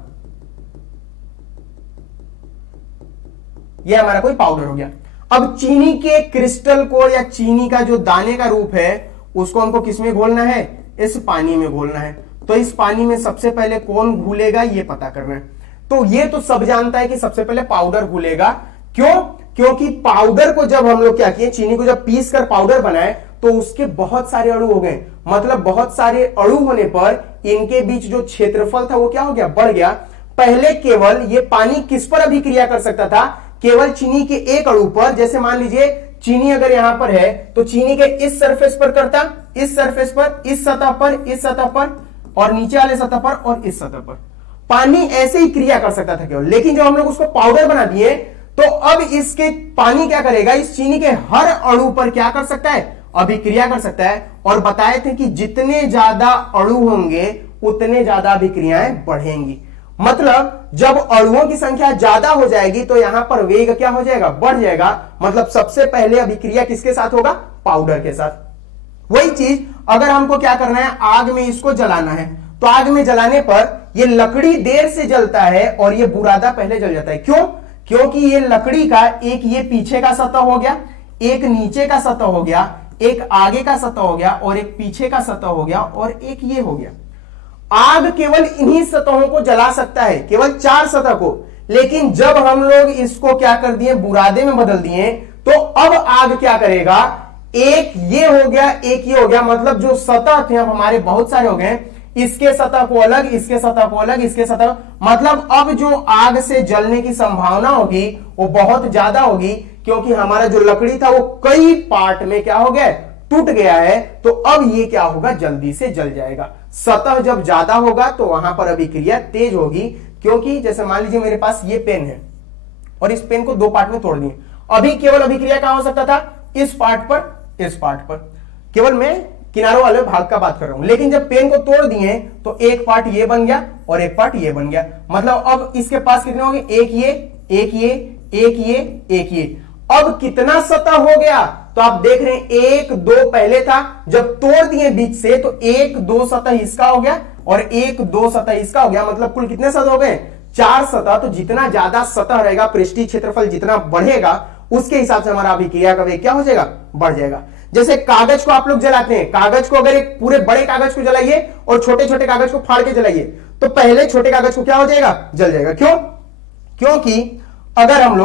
ये हमारा कोई पाउडर हो गया। अब चीनी के क्रिस्टल को या चीनी का जो दाने का रूप है, उसको हमको किस में घोलना है, इस पानी में घोलना है। तो इस पानी में सबसे पहले कौन घुलेगा, ये पता करना है। तो ये तो सब जानता है कि सबसे पहले पाउडर घुलेगा। क्यों, क्योंकि पाउडर को जब हम लोग क्या किए, चीनी को जब पीस कर पाउडर बनाए, तो उसके बहुत सारे अणु हो गए, मतलब बहुत सारे अणु होने पर इनके बीच जो क्षेत्रफल था वो क्या हो गया, बढ़ गया। पहले केवल ये पानी किस पर अभिक्रिया कर सकता था, केवल चीनी के एक अणु पर। जैसे मान लीजिए चीनी अगर यहां पर है, तो चीनी के इस सरफेस पर करता, इस सरफेस पर, इस सतह पर, इस सतह पर, और नीचे वाले सतह पर, और इस सतह पर पानी ऐसे ही क्रिया कर सकता था केवल। लेकिन जब हम लोग उसको पाउडर बना दिए, तो अब इसके पानी क्या करेगा, इस चीनी के हर अणु पर क्या कर सकता है, अभिक्रिया कर सकता है। और बताए थे कि जितने ज्यादा अणु होंगे उतने ज्यादा अभिक्रियाएं बढ़ेंगी। मतलब जब अणुओं की संख्या ज्यादा हो जाएगी, तो यहां पर वेग क्या हो जाएगा, बढ़ जाएगा। मतलब सबसे पहले अभिक्रिया किसके साथ होगा, पाउडर के साथ। वही चीज अगर हमको क्या करना है, आग में इसको जलाना है, तो आग में जलाने पर ये लकड़ी देर से जलता है और ये बुरादा पहले जल जाता है। क्यों, क्योंकि ये लकड़ी का एक ये पीछे का सतह हो गया, एक नीचे का सतह हो गया, एक आगे का सतह हो गया, और एक पीछे का सतह हो गया, और एक ये हो गया। आग केवल इन्हीं सतहों को जला सकता है, केवल 4 सतह को। लेकिन जब हम लोग इसको क्या कर दिए, बुरादे में बदल दिए, तो अब आग क्या करेगा, एक ये हो गया, एक ये हो गया, मतलब जो सतह थे अब हमारे बहुत सारे हो गए, इसके सतह को अलग, इसके सतह को अलग, इसके सतह, मतलब अब जो आग से जलने की संभावना होगी वो बहुत ज्यादा होगी, क्योंकि हमारा जो लकड़ी था वो कई पार्ट में क्या हो गया, टूट गया है। तो अब ये क्या होगा, जल्दी से जल जाएगा। सतह जब ज्यादा होगा तो वहां पर अभिक्रिया तेज होगी। क्योंकि जैसे मान लीजिए मेरे पास ये पेन है, और इस पेन को 2 पार्ट में तोड़ दिए, अभी केवल अभिक्रिया कहां हो सकता था, इस पार्ट पर, इस पार्ट पर, केवल मैं किनारों वाले भाग का बात कर रहा हूं। लेकिन जब पेन को तोड़ दिए तो एक पार्ट ये बन गया और एक पार्ट ये बन गया। मतलब अब इसके पास कितने होंगे, एक ये, एक ये, एक ये, एक ये। अब कितना सतह हो गया, तो आप देख रहे हैं 1 2 पहले था, जब तोड़ दिए बीच से तो 1 2 सतह इसका हो गया और 1 2 सतह इसका हो गया, मतलब कुल कितने सतह हो गए, 4 सतह। तो जितना ज्यादा सतह रहेगा, पृष्ठीय क्षेत्रफल जितना बढ़ेगा, उसके हिसाब से हमारा अभिक्रिया का वेग क्या हो जाएगा, बढ़ जाएगा। जैसे कागज को आप लोग जलाते हैं, कागज को अगर एक पूरे बड़े कागज को जलाइए और छोटे छोटे कागज को फाड़ के जलाइए, तो पहले छोटे कागज को क्या हो जाएगा, जल जाएगा। क्यों? क्योंकि अगर हम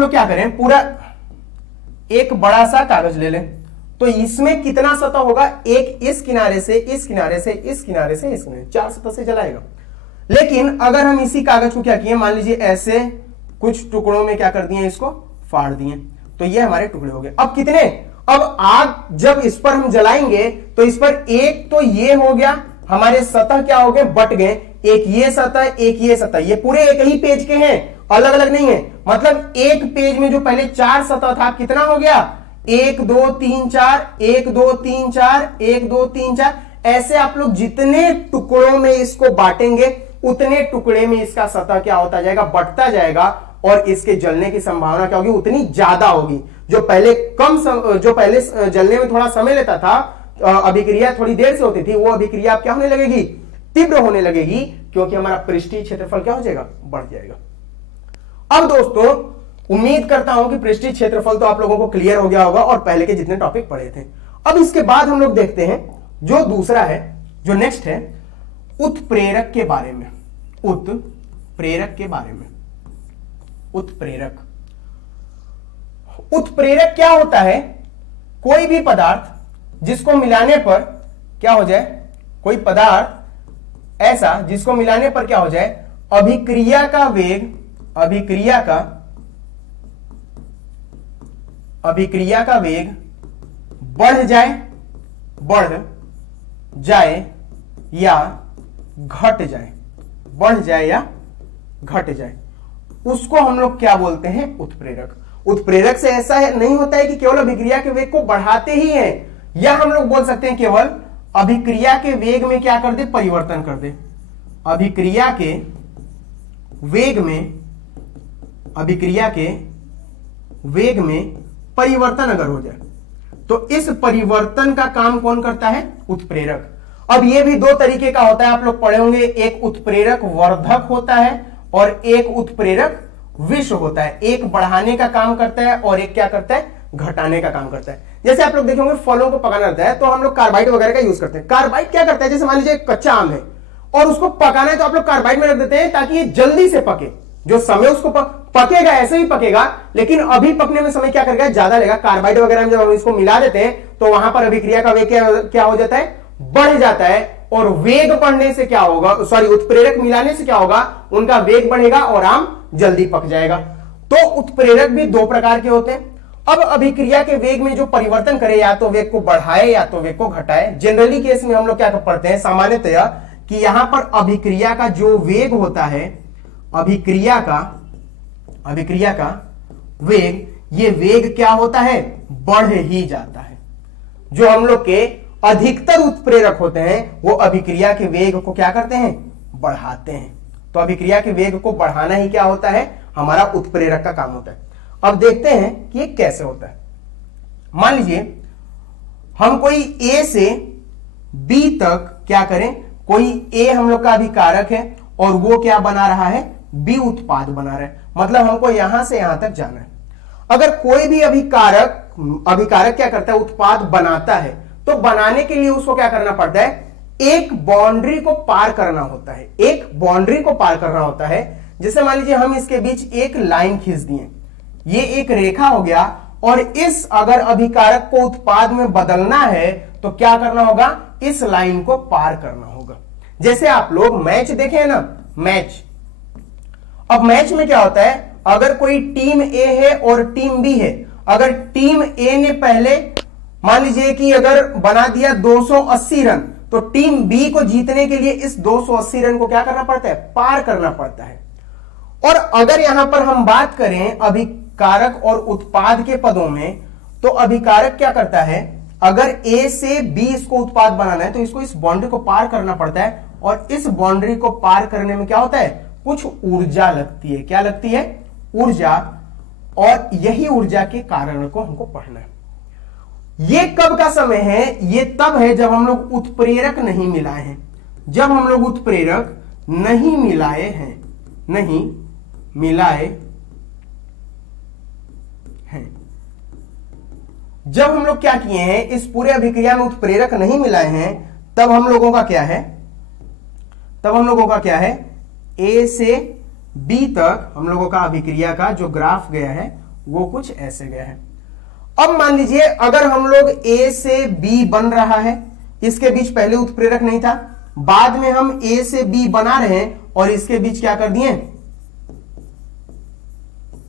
लोग क्या करें, पूरा एक बड़ा सा कागज ले लें, तो इसमें कितना सतह होगा, एक इस किनारे से इस किनारे से इस किनारे से इस किनारे, 4 सतह से जलाएगा। लेकिन अगर हम इसी कागज को क्या किए, मान लीजिए ऐसे कुछ टुकड़ों में क्या कर दिए, इसको फाड़ दिए, तो ये हमारे टुकड़े हो गए। अब कितने, अब आग जब इस पर हम जलाएंगे तो इस पर एक तो ये हो गया, हमारे सतह क्या हो गए, बट गए, एक ये सतह एक ये सतह, ये पूरे एक ही पेज के हैं, अलग अलग नहीं है। मतलब एक पेज में जो पहले 4 सतह था, कितना हो गया, 1 2 3 4, 1 2 3 4, 1 2 3 4, ऐसे आप लोग जितने टुकड़ों में इसको बांटेंगे उतने टुकड़े में इसका सतह क्या होता जाएगा, बढ़ता जाएगा, और इसके जलने की संभावना क्या होगी, उतनी ज्यादा होगी। जो पहले जलने में थोड़ा समय लेता था, अभिक्रिया थोड़ी देर से होती थी, वो अभिक्रिया क्या होने लगेगी, तीव्र होने लगेगी, क्योंकि हमारा पृष्ठीय क्षेत्रफल क्या हो जाएगा, बढ़ जाएगा। अब दोस्तों उम्मीद करता हूं कि पृष्ठीय क्षेत्रफल तो आप लोगों को क्लियर हो गया होगा और पहले के जितने टॉपिक पढ़े थे। अब इसके बाद हम लोग देखते हैं जो दूसरा है, जो नेक्स्ट है, उत्प्रेरक के बारे में। उत्प्रेरक के बारे में, उत्प्रेरक, उत्प्रेरक क्या होता है, कोई भी पदार्थ जिसको मिलाने पर क्या हो जाए, कोई पदार्थ ऐसा जिसको मिलाने पर क्या हो जाए, अभिक्रिया का वेग, अभिक्रिया का वेग बढ़ जाए या घट जाए, बढ़ जाए या घट जाए, उसको हम लोग क्या बोलते हैं, उत्प्रेरक। उत्प्रेरक से ऐसा है नहीं होता है कि केवल अभिक्रिया के वेग को बढ़ाते ही हैं, या हम लोग बोल सकते हैं केवल अभिक्रिया के वेग में क्या कर दे, परिवर्तन कर दे। अभिक्रिया के वेग में, अभिक्रिया के वेग में परिवर्तन अगर हो जाए, तो इस परिवर्तन का काम कौन करता है, उत्प्रेरक। अब ये भी 2 तरीके का होता है, आप लोग पढ़े होंगे, एक उत्प्रेरक वर्धक होता है और एक उत्प्रेरक विष होता है। एक बढ़ाने का काम करता है और एक क्या करता है, घटाने का काम करता है। जैसे आप लोग देखे होंगे फलों को पकाना रहता है तो हम लोग कार्बाइड वगैरह का यूज करते हैं। कार्बाइड क्या करता है, जैसे मान लीजिए कच्चा आम है और उसको पकाना है तो आप लोग कार्बाइड में रख देते हैं ताकि ये जल्दी से पके, जो समय उसको पकेगा ऐसे ही पकेगा, लेकिन अभी पकने में समय क्या करेगा, ज्यादा लेगा। कार्बाइड वगैरह में जब हम इसको मिला देते हैं तो वहां पर अभिक्रिया का वेग क्या हो जाता है, बढ़ जाता है, और वेग बढ़ने से क्या होगा, सॉरी उत्प्रेरक मिलाने से क्या होगा, उनका वेग बढ़ेगा और आम जल्दी पक जाएगा। तो उत्प्रेरक भी 2 प्रकार के होते हैं। अब अभिक्रिया के वेग में जो परिवर्तन करे, या तो वेग को बढ़ाए या तो वेग को घटाए। जनरली केस में हम लोग क्या पढ़ते हैं सामान्यतया कि यहां पर अभिक्रिया का जो वेग होता है, अभिक्रिया का वेग, ये वेग क्या होता है, बढ़ ही जाता है। जो हम लोग के अधिकतर उत्प्रेरक होते हैं वो अभिक्रिया के वेग को क्या करते हैं, बढ़ाते हैं। तो अभिक्रिया के वेग को बढ़ाना ही क्या होता है, हमारा उत्प्रेरक का काम होता है। अब देखते हैं कि ये कैसे होता है। मान लीजिए हम कोई A से B तक क्या करें, कोई A हम लोग का अभिकारक है और वो क्या बना रहा है, B उत्पाद बना रहा है, मतलब हमको यहां से यहां तक जाना है। अगर कोई भी अभिकारक क्या करता है, उत्पाद बनाता है, तो बनाने के लिए उसको क्या करना पड़ता है, एक बाउंड्री को पार करना होता है, एक बाउंड्री को पार करना होता है। जैसे मान लीजिए हम इसके बीच एक लाइन खींच दिए, ये एक रेखा हो गया, और इस अगर अभिकारक को उत्पाद में बदलना है तो क्या करना होगा, इस लाइन को पार करना होगा। जैसे आप लोग मैच देखे ना, मैच, अब मैच में क्या होता है, अगर कोई टीम ए है और टीम बी है, अगर टीम ए ने पहले मान लीजिए कि अगर बना दिया 280 रन, तो टीम बी को जीतने के लिए इस 280 रन को क्या करना पड़ता है, पार करना पड़ता है। और अगर यहां पर हम बात करें अभिकारक और उत्पाद के पदों में, तो अभिकारक क्या करता है, अगर ए से बी इसको उत्पाद बनाना है तो इसको इस बाउंड्री को पार करना पड़ता है, और इस बाउंड्री को पार करने में क्या होता है, कुछ ऊर्जा लगती है। क्या लगती है, ऊर्जा। और यही ऊर्जा के कारण को हमको पढ़ना है। ये कब का समय है, ये तब है जब हम लोग उत्प्रेरक नहीं मिलाए हैं। जब हम लोग उत्प्रेरक नहीं मिलाए हैं, नहीं मिलाए हैं, जब हम लोग क्या किए हैं, इस पूरे अभिक्रिया में उत्प्रेरक नहीं मिलाए हैं, तब हम लोगों का क्या है, तब हम लोगों का क्या है, ए से बी तक हम लोगों का अभिक्रिया का जो ग्राफ गया है वो कुछ ऐसे गया है। अब मान लीजिए अगर हम लोग ए से बी बन रहा है, इसके बीच पहले उत्प्रेरक नहीं था, बाद में हम ए से बी बना रहे हैं और इसके बीच क्या कर दिए,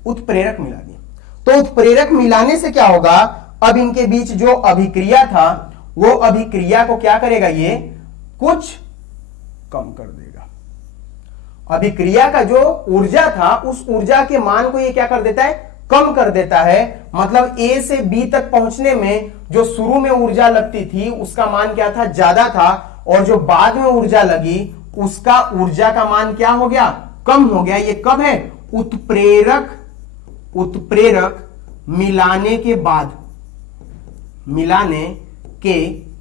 उत्प्रेरक मिला दिए। तो उत्प्रेरक मिलाने से क्या होगा, अब इनके बीच जो अभिक्रिया था वो अभिक्रिया को क्या करेगा, ये कुछ कम कर देगा। अभिक्रिया का जो ऊर्जा था उस ऊर्जा के मान को ये क्या कर देता है, कम कर देता है। मतलब ए से बी तक पहुंचने में जो शुरू में ऊर्जा लगती थी उसका मान क्या था, ज्यादा था, और जो बाद में ऊर्जा लगी उसका ऊर्जा का मान क्या हो गया, कम हो गया। ये कब है, उत्प्रेरक मिलाने के बाद, मिलाने के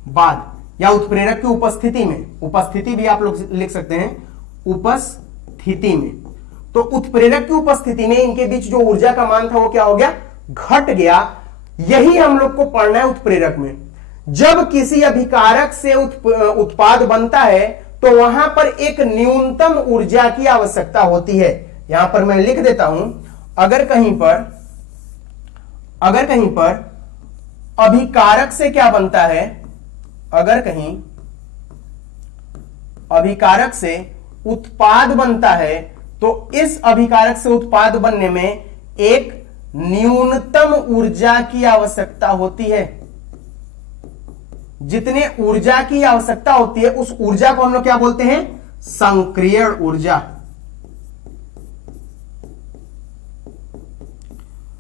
बाद, या उत्प्रेरक की उपस्थिति में, उपस्थिति भी आप लोग लिख सकते हैं, उपस्थिति में। तो उत्प्रेरक की उपस्थिति में इनके बीच जो ऊर्जा का मान था वो क्या हो गया, घट गया। यही हम लोग को पढ़ना है उत्प्रेरक में। जब किसी अभिकारक से उत्पाद बनता है तो वहां पर एक न्यूनतम ऊर्जा की आवश्यकता होती है। यहां पर मैं लिख देता हूं, अगर कहीं पर अभिकारक से क्या बनता है, अगर कहीं अभिकारक से उत्पाद बनता है तो इस अभिकारक से उत्पाद बनने में एक न्यूनतम ऊर्जा की आवश्यकता होती है। जितने ऊर्जा की आवश्यकता होती है उस ऊर्जा को हम लोग क्या बोलते हैं, संक्रियण ऊर्जा।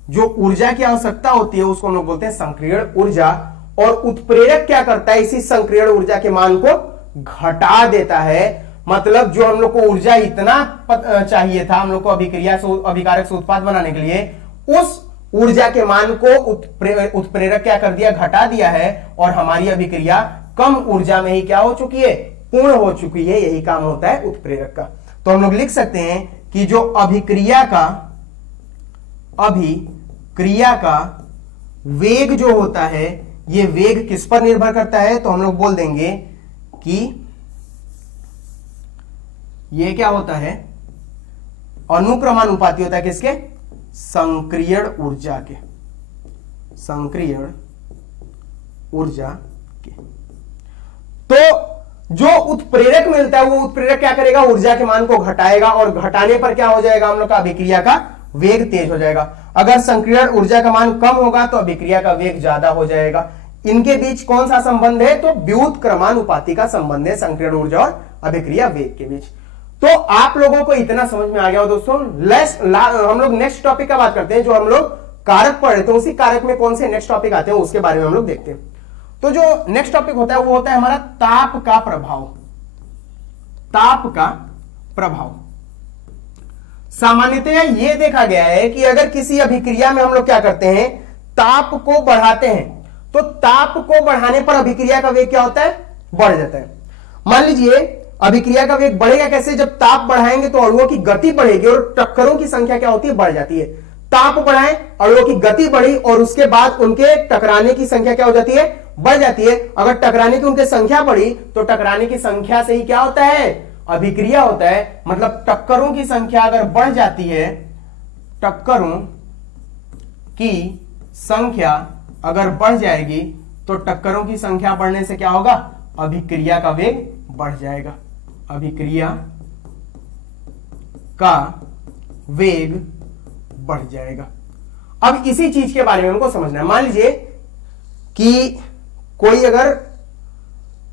जो ऊर्जा की आवश्यकता होती है उसको हम लोग बोलते हैं संक्रियण ऊर्जा। और उत्प्रेरक क्या करता है, इसी संक्रियण ऊर्जा के मान को घटा देता है। मतलब जो हम लोग को ऊर्जा इतना चाहिए था हम लोग को अभिक्रिया से, अभिकारक से उत्पाद बनाने के लिए, उस ऊर्जा के मान को उत्प्रेरक क्या कर दिया, घटा दिया है, और हमारी अभिक्रिया कम ऊर्जा में ही क्या हो चुकी है, पूर्ण हो चुकी है। यही काम होता है उत्प्रेरक का। तो हम लोग लिख सकते हैं कि जो अभिक्रिया का वेग जो होता है, ये वेग किस पर निर्भर करता है, तो हम लोग बोल देंगे कि ये क्या होता है, अनुक्रमानुपाती होता है किसके, संक्रियण ऊर्जा के, संक्रियण ऊर्जा के। तो जो उत्प्रेरक मिलता है वो उत्प्रेरक क्या करेगा, ऊर्जा के मान को घटाएगा, और घटाने पर क्या हो जाएगा, हम लोग का अभिक्रिया का वेग तेज हो जाएगा। अगर संक्रियण ऊर्जा का मान कम होगा तो अभिक्रिया का वेग ज्यादा हो जाएगा। इनके बीच कौन सा संबंध है, तो व्युत्क्रमानुपाती का संबंध है संक्रियण ऊर्जा और अभिक्रिया वेग के बीच। तो आप लोगों को इतना समझ में आ गया हो दोस्तों। हम लोग नेक्स्ट टॉपिक का बात करते हैं, जो हम लोग कारक पढ़ रहे थे उसी कारक में कौन से नेक्स्ट टॉपिक आते हैं उसके बारे में हम लोग देखते हैं। तो जो नेक्स्ट टॉपिक होता है वो होता है हमारा ताप का प्रभाव। ताप का प्रभाव सामान्यतः यह देखा गया है कि अगर किसी अभिक्रिया में हम लोग क्या करते हैं, ताप को बढ़ाते हैं, तो ताप को बढ़ाने पर अभिक्रिया का वेग क्या होता है, बढ़ जाता है। मान लीजिए अभिक्रिया का वेग बढ़ेगा कैसे, जब ताप बढ़ाएंगे तो अणुओं की गति बढ़ेगी और टक्करों की संख्या क्या होती है, बढ़ जाती है। ताप बढ़ाएं, अणुओं की गति बढ़ी और उसके बाद उनके टकराने की संख्या क्या हो जाती है, बढ़ जाती है। अगर टकराने की उनकी संख्या बढ़ी तो टकराने की संख्या से ही क्या होता है, अभिक्रिया होता है। मतलब टक्करों की संख्या अगर बढ़ जाती है, टक्करों की संख्या अगर बढ़ जाएगी तो टक्करों की संख्या बढ़ने से क्या होगा, अभिक्रिया का वेग बढ़ जाएगा। अभिक्रिया का वेग बढ़ जाएगा। अब इसी चीज के बारे में हमको समझना है। मान लीजिए कि कोई अगर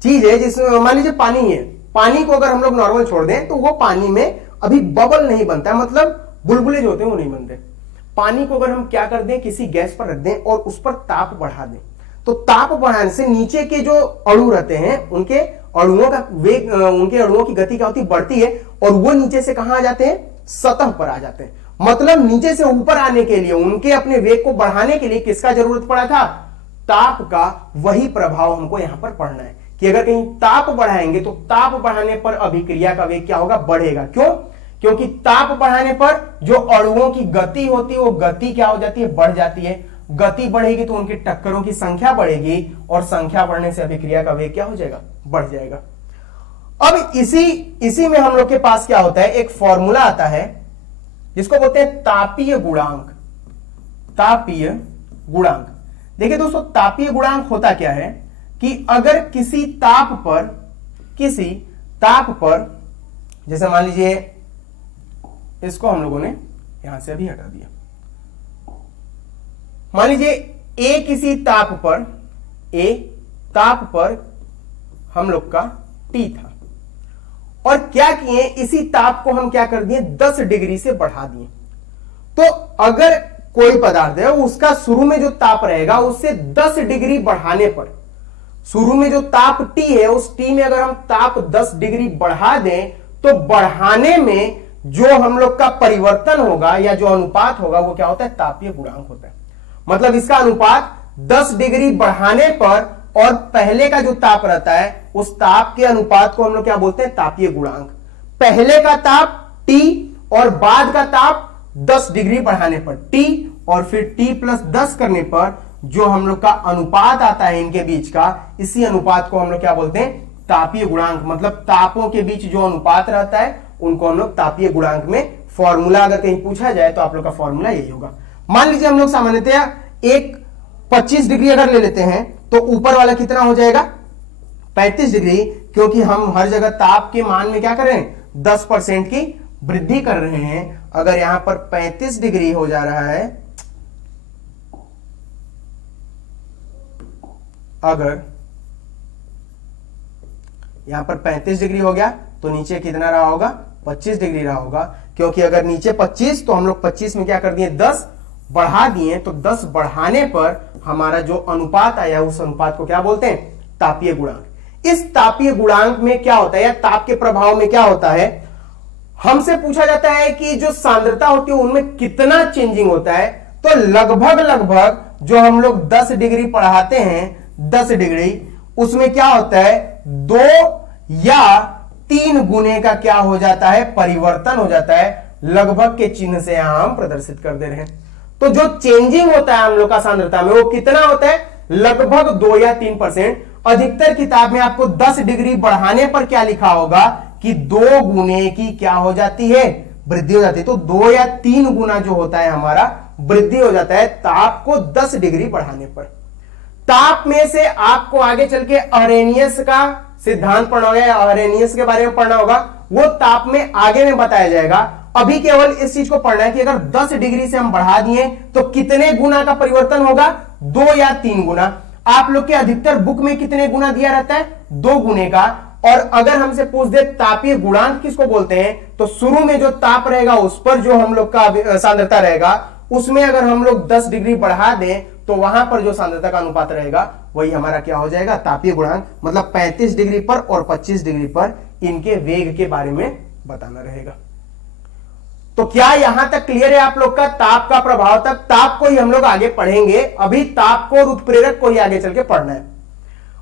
चीज है जिसमें मान लीजिए पानी है, पानी को अगर हम लोग नॉर्मल छोड़ दें तो वो पानी में अभी बबल नहीं बनता, मतलब बुलबुले जो होते हैं वो नहीं बनते। पानी को अगर हम क्या कर दें, किसी गैस पर रख दें और उस पर ताप बढ़ा दें, तो ताप बढ़ाने से नीचे के जो अणु रहते हैं उनके अणुओं का वेग, उनके अणुओं की गति क्या होती है, बढ़ती है, और वो नीचे से कहां आ जाते हैं, सतह पर आ जाते हैं। मतलब नीचे से ऊपर आने के लिए, उनके अपने वेग को बढ़ाने के लिए किसका जरूरत पड़ा था, ताप का। वही प्रभाव हमको यहां पर पढ़ना है कि अगर कहीं ताप बढ़ाएंगे तो ताप बढ़ाने पर अभिक्रिया का वेग क्या होगा, बढ़ेगा। क्यों? क्योंकि ताप बढ़ाने पर जो अणुओं की गति होती है वो गति क्या हो जाती है, बढ़ जाती है। गति बढ़ेगी तो उनके टक्करों की संख्या बढ़ेगी, और संख्या बढ़ने से अभिक्रिया का वेग क्या हो जाएगा, बढ़ जाएगा। अब इसी में हम लोग के पास क्या होता है, एक फॉर्मूला आता है जिसको बोलते हैं तापीय गुणांक। तापीय गुणांक, देखिए दोस्तों, तापीय गुणांक होता क्या है कि अगर किसी ताप पर जैसे मान लीजिए, इसको हम लोगों ने यहां से अभी हटा दिया, मान लीजिए ए किसी ताप पर हम लोग का T था, और क्या किए, इसी ताप को हम क्या कर दिए, 10 डिग्री से बढ़ा दिए। तो अगर कोई पदार्थ है उसका शुरू में जो ताप रहेगा उससे 10 डिग्री बढ़ाने पर, शुरू में जो ताप T है उस T में अगर हम ताप 10 डिग्री बढ़ा दें तो बढ़ाने में जो हम लोग का परिवर्तन होगा या जो अनुपात होगा वो क्या होता है, तापीय गुणांक होता है। मतलब इसका अनुपात 10 डिग्री बढ़ाने पर और पहले का जो ताप रहता है उस ताप के अनुपात को हम लोग क्या बोलते हैं, तापीय गुणांक। पहले का ताप T और बाद का ताप 10 डिग्री बढ़ाने पर T, और फिर T प्लस 10 करने पर जो हम लोग का अनुपात आता है इनके बीच का, इसी अनुपात को हम लोग क्या बोलते हैं, तापीय गुणांक। मतलब तापों के बीच जो अनुपात रहता है उनको हम लोग तापीय गुणांक में, फॉर्मूला अगर कहीं पूछा जाए तो आप लोग का फॉर्मूला यही होगा। मान लीजिए हम लोग सामान्यतः एक 25 डिग्री अगर ले लेते हैं तो ऊपर वाला कितना हो जाएगा, 35 डिग्री, क्योंकि हम हर जगह ताप के मान में क्या कर रहे हैं, 10% की वृद्धि कर रहे हैं। अगर यहां पर 35 डिग्री हो जा रहा है, अगर यहां पर 35 डिग्री हो गया तो नीचे कितना रहा होगा, 25 डिग्री रहा होगा। क्योंकि अगर नीचे 25 तो हम लोग 25 में क्या कर दिए, 10 बढ़ा दिए, तो 10 बढ़ाने पर हमारा जो अनुपात आया उस अनुपात को क्या बोलते हैं, तापीय गुणांक। इस तापीय गुणांक में क्या होता है, या ताप के प्रभाव में क्या होता है, हमसे पूछा जाता है कि जो सांद्रता होती है उनमें कितना चेंजिंग होता है। तो लगभग जो हम लोग 10 डिग्री पढ़ाते हैं, 10 डिग्री, उसमें क्या होता है, 2 या 3 गुने का क्या हो जाता है, परिवर्तन हो जाता है। लगभग के चिन्ह से यहां हम प्रदर्शित कर दे रहे हैं। तो जो चेंजिंग होता है हम लोग का सांद्रता में वो कितना होता है, लगभग 2 या 3%। अधिकतर किताब में आपको 10 डिग्री बढ़ाने पर क्या लिखा होगा कि 2 गुने की क्या हो जाती है, वृद्धि हो जाती है। तो 2 या 3 गुना जो होता है हमारा वृद्धि हो जाता है ताप को 10 डिग्री बढ़ाने पर। ताप में से आपको आगे चल के अरेनियस का सिद्धांत पढ़ना होगा, या अरेनियस के बारे में पढ़ना होगा, वो ताप में आगे में बताया जाएगा। अभी केवल इस चीज को पढ़ना है कि अगर 10 डिग्री से हम बढ़ा दिए तो कितने गुना का परिवर्तन होगा, 2 या 3 गुना। आप लोग के अधिकतर बुक में कितने गुना दिया रहता है, 2 गुने का। और अगर हमसे पूछ दे तापीय गुणांक किसको बोलते हैं, तो शुरू में जो ताप रहेगा उस पर जो हम लोग का सांद्रता रहेगा, उसमें अगर हम लोग 10 डिग्री बढ़ा दें तो वहां पर जो सांद्रता का अनुपात रहेगा वही हमारा क्या हो जाएगा, तापीय गुणांक। मतलब 35 डिग्री पर और 25 डिग्री पर इनके वेग के बारे में बताना रहेगा। तो क्या यहां तक क्लियर है आप लोग का, ताप का प्रभाव तक? ताप को ही हम लोग आगे पढ़ेंगे, अभी ताप को और उत्प्रेरक को ही आगे चल के पढ़ना है।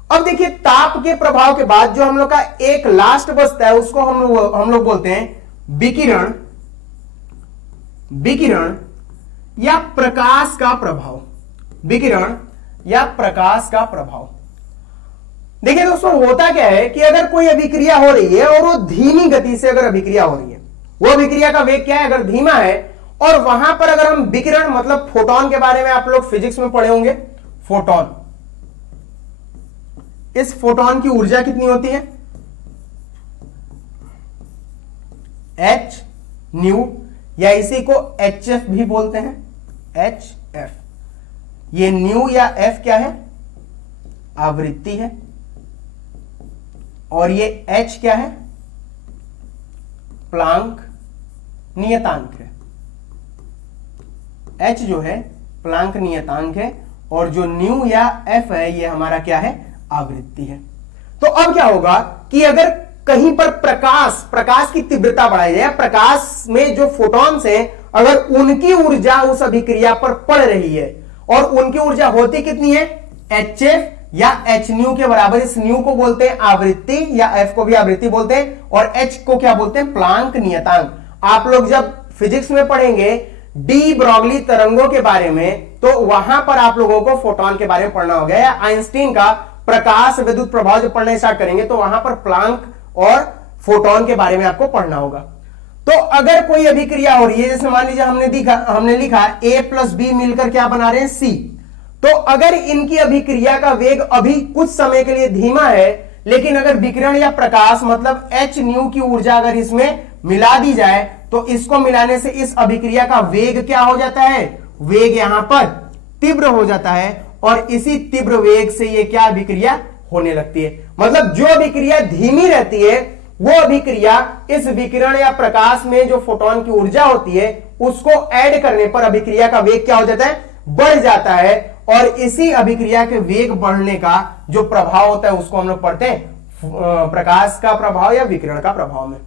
अब देखिए, ताप के प्रभाव के बाद जो हम लोग का एक लास्ट बचता है उसको हम लोग बोलते हैं विकिरण, विकिरण या प्रकाश का प्रभाव। विकिरण या प्रकाश का प्रभाव। देखिए दोस्तों, होता क्या है कि अगर कोई अभिक्रिया हो रही है और वो धीमी गति से अगर अभिक्रिया हो रही है, वो अभिक्रिया का वेग क्या है, अगर धीमा है, और वहां पर अगर हम विकिरण मतलब फोटोन के बारे में आप लोग फिजिक्स में पढ़े होंगे, फोटोन, इस फोटोन की ऊर्जा कितनी होती है, h न्यू, या इसी को hf भी बोलते हैं, hf। ये न्यू या f क्या है, आवृत्ति है, और ये h क्या है, प्लांक नियतांक है। h जो है प्लांक नियतांक है, और जो न्यू या f है ये हमारा क्या है, आवृत्ति है। तो अब क्या होगा कि अगर कहीं पर प्रकाश की तीव्रता बढ़ाई जाए, प्रकाश में जो फोटॉन्स हैं अगर उनकी ऊर्जा उस अभिक्रिया पर पड़ रही है और उनकी ऊर्जा होती कितनी है, HF या h न्यू के बराबर, इस न्यू को बोलते हैं आवृत्ति या f को भी आवृत्ति बोलते हैं और h को क्या बोलते हैं, प्लांक नियतांक। आप लोग जब फिजिक्स में पढ़ेंगे डी ब्रॉगली तरंगों के बारे में तो वहां पर आप लोगों को फोटॉन के बारे में पढ़ना होगा, या आइंस्टीन का प्रकाश विद्युत प्रभाव जब पढ़ना स्टार्ट करेंगे तो वहां पर प्लांक और फोटॉन के बारे में आपको पढ़ना होगा। तो अगर कोई अभिक्रिया हो रही है, जैसे मान लीजिए हमने लिखा A प्लस बी मिलकर क्या बना रहे हैं, C, तो अगर इनकी अभिक्रिया का वेग अभी कुछ समय के लिए धीमा है, लेकिन अगर विकिरण या प्रकाश मतलब h न्यू की ऊर्जा अगर इसमें मिला दी जाए तो इसको मिलाने से इस अभिक्रिया का वेग क्या हो जाता है, वेग यहां पर तीव्र हो जाता है और इसी तीव्र वेग से ये क्या अभिक्रिया होने लगती है। मतलब जो अभिक्रिया धीमी रहती है वो अभिक्रिया इस विकिरण या प्रकाश में जो फोटॉन की ऊर्जा होती है उसको ऐड करने पर अभिक्रिया का वेग क्या हो जाता है, बढ़ जाता है और इसी अभिक्रिया के वेग बढ़ने का जो प्रभाव होता है उसको हम लोग पढ़ते हैं प्रकाश का प्रभाव या विकिरण का प्रभाव में।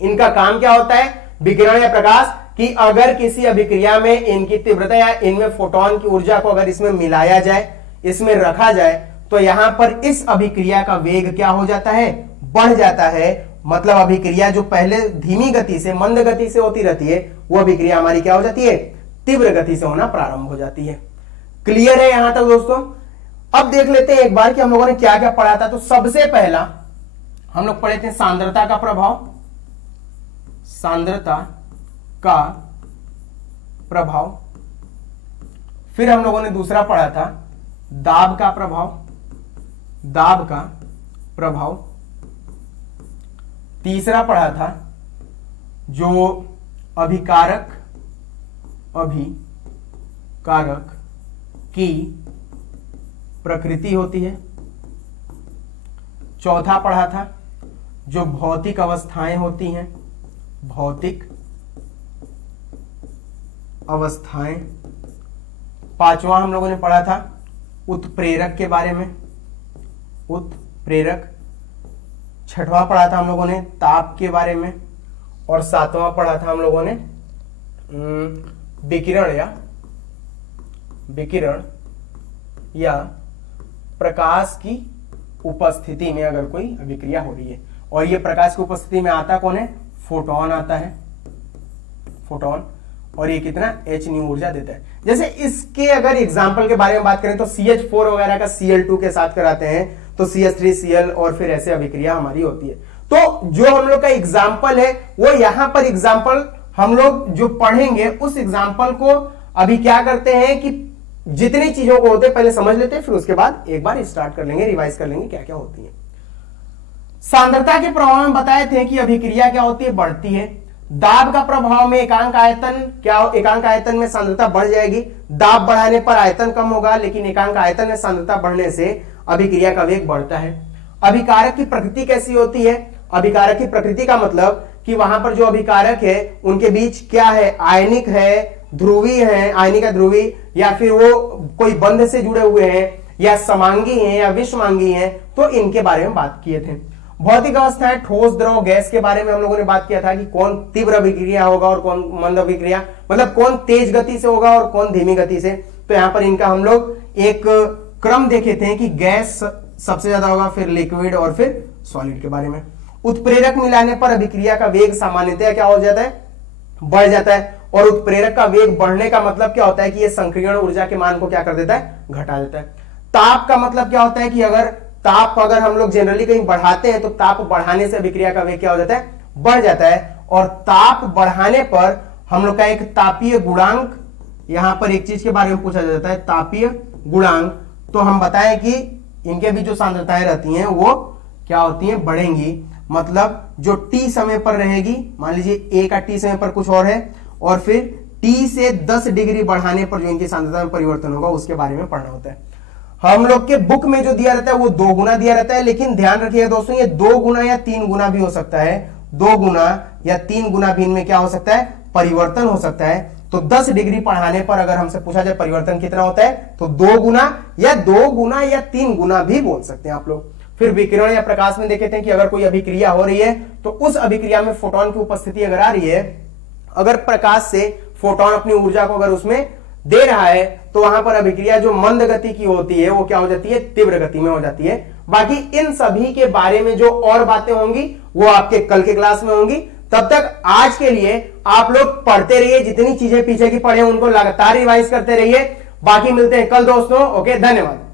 इनका काम क्या होता है, विकिरण या प्रकाश, कि अगर किसी अभिक्रिया में इनकी तीव्रता या इनमें फोटॉन की ऊर्जा को अगर इसमें मिलाया जाए, इसमें रखा जाए तो यहां पर इस अभिक्रिया का वेग क्या हो जाता है, बढ़ जाता है। मतलब अभिक्रिया जो पहले धीमी गति से मंद गति से होती रहती है वो अभिक्रिया हमारी क्या हो जाती है, तीव्र गति से होना प्रारंभ हो जाती है। क्लियर है यहां तक दोस्तों? अब देख लेते हैं एक बार कि हम लोगों ने क्या क्या पढ़ा था। तो सबसे पहला हम लोग पढ़े थे सांद्रता का प्रभाव, सांद्रता का प्रभाव। फिर हम लोगों ने दूसरा पढ़ा था दाब का प्रभाव, दाब का प्रभाव। तीसरा पढ़ा था जो अभिकारक की प्रकृति होती है। चौथा पढ़ा था जो भौतिक अवस्थाएं होती हैं, भौतिक अवस्थाएं। पांचवा हम लोगों ने पढ़ा था उत्प्रेरक के बारे में, उत्प्रेरक। छठवां पढ़ा था हम लोगों ने ताप के बारे में और सातवां पढ़ा था हम लोगों ने विकिरण या प्रकाश की उपस्थिति में अगर कोई अभिक्रिया हो रही है। और ये प्रकाश की उपस्थिति में आता कौन है, फोटॉन आता है, फोटॉन। और ये कितना h न्यू ऊर्जा देता है। जैसे इसके अगर एग्जाम्पल के बारे में बात करें तो CH4 वगैरह का Cl2 के साथ कराते हैं तो CH3Cl और फिर ऐसे अभिक्रिया हमारी होती है। तो जो हम लोग का एग्जाम्पल है वो यहां पर एग्जाम्पल हम लोग जो पढ़ेंगे उस एग्जाम्पल को अभी क्या करते हैं कि जितनी चीजों को होते हैं पहले समझ लेते हैं, फिर उसके बाद एक बार स्टार्ट कर लेंगे, रिवाइज कर लेंगे क्या क्या होती है। सांद्रता के प्रभाव में बताए थे कि अभिक्रिया क्या होती है, बढ़ती है। दाब का प्रभाव में एकांक आयतन में सांद्रता बढ़ जाएगी। दाब बढ़ाने पर आयतन कम होगा, लेकिन एकांक आयतन में सांद्रता बढ़ने से अभिक्रिया का वेग बढ़ता है। अभिकारक की प्रकृति कैसी होती है, अभिकारक की प्रकृति का मतलब कि वहां पर जो अभिकारक है उनके बीच क्या है, आयनिक है, ध्रुवी है, आयनिक है ध्रुवी, या फिर वो कोई बंध से जुड़े हुए हैं, या समांगी हैं या विषमांगी हैं। तो इनके बारे में बात किए थे। भौतिक अवस्थाएं ठोस, द्रव, गैस के बारे में हम लोगों ने बात किया था कि कौन तीव्र अभिक्रिया होगा और कौन मंद अभिक्रिया, मतलब कौन तेज गति से होगा और कौन धीमी गति से। तो यहां पर इनका हम लोग एक क्रम देखे थे कि गैस सबसे ज्यादा होगा, फिर लिक्विड और फिर सॉलिड के बारे में। उत्प्रेरक मिलाने पर अभिक्रिया का वेग सामान्यतः क्या हो जाता है, बढ़ जाता है। और उत्प्रेरक का वेग बढ़ने का मतलब क्या होता है कि यह संक्रियण ऊर्जा के मान को क्या कर देता है, घटा देता है। ताप का मतलब क्या होता है कि अगर हम लोग जनरली कहीं बढ़ाते हैं तो ताप बढ़ाने से अभिक्रिया का वेग क्या हो जाता है, बढ़ जाता है। और ताप बढ़ाने पर हम लोग का एक तापीय गुणांक, यहां पर एक चीज के बारे में पूछा जाता है, तापीय गुणांक। तो हम बताएं कि इनके भी जो सांद्रताएं रहती हैं वो क्या होती हैं, बढ़ेंगी। मतलब जो t समय पर रहेगी, मान लीजिए a का t समय पर कुछ और है, और फिर t से 10 डिग्री बढ़ाने पर जो इनकी सांद्रता में परिवर्तन होगा उसके बारे में पढ़ना होता है। हम लोग के बुक में जो दिया रहता है वो 2 गुना दिया रहता है, लेकिन ध्यान रखिएगा दोस्तों ये 2 गुना या 3 गुना भी हो सकता है। 2 गुना या 3 गुना भी इनमें क्या हो सकता है, परिवर्तन हो सकता है। तो 10 डिग्री बढ़ाने पर अगर हमसे पूछा जाए परिवर्तन कितना होता है तो 2 गुना या 3 गुना भी बोल सकते हैं आप लोग। फिर विकिरण या प्रकाश में देखे थे कि अगर कोई अभिक्रिया हो रही है तो उस अभिक्रिया में फोटोन की उपस्थिति अगर आ रही है, अगर प्रकाश से फोटोन अपनी ऊर्जा को अगर उसमें दे रहा है तो वहां पर अभिक्रिया जो मंद गति की होती है वो क्या हो जाती है, तीव्र गति में हो जाती है। बाकी इन सभी के बारे में जो और बातें होंगी वो आपके कल के क्लास में होंगी। तब तक आज के लिए आप लोग पढ़ते रहिए, जितनी चीजें पीछे की पढ़े उनको लगातार रिवाइज करते रहिए। बाकी मिलते हैं कल दोस्तों। ओके, धन्यवाद।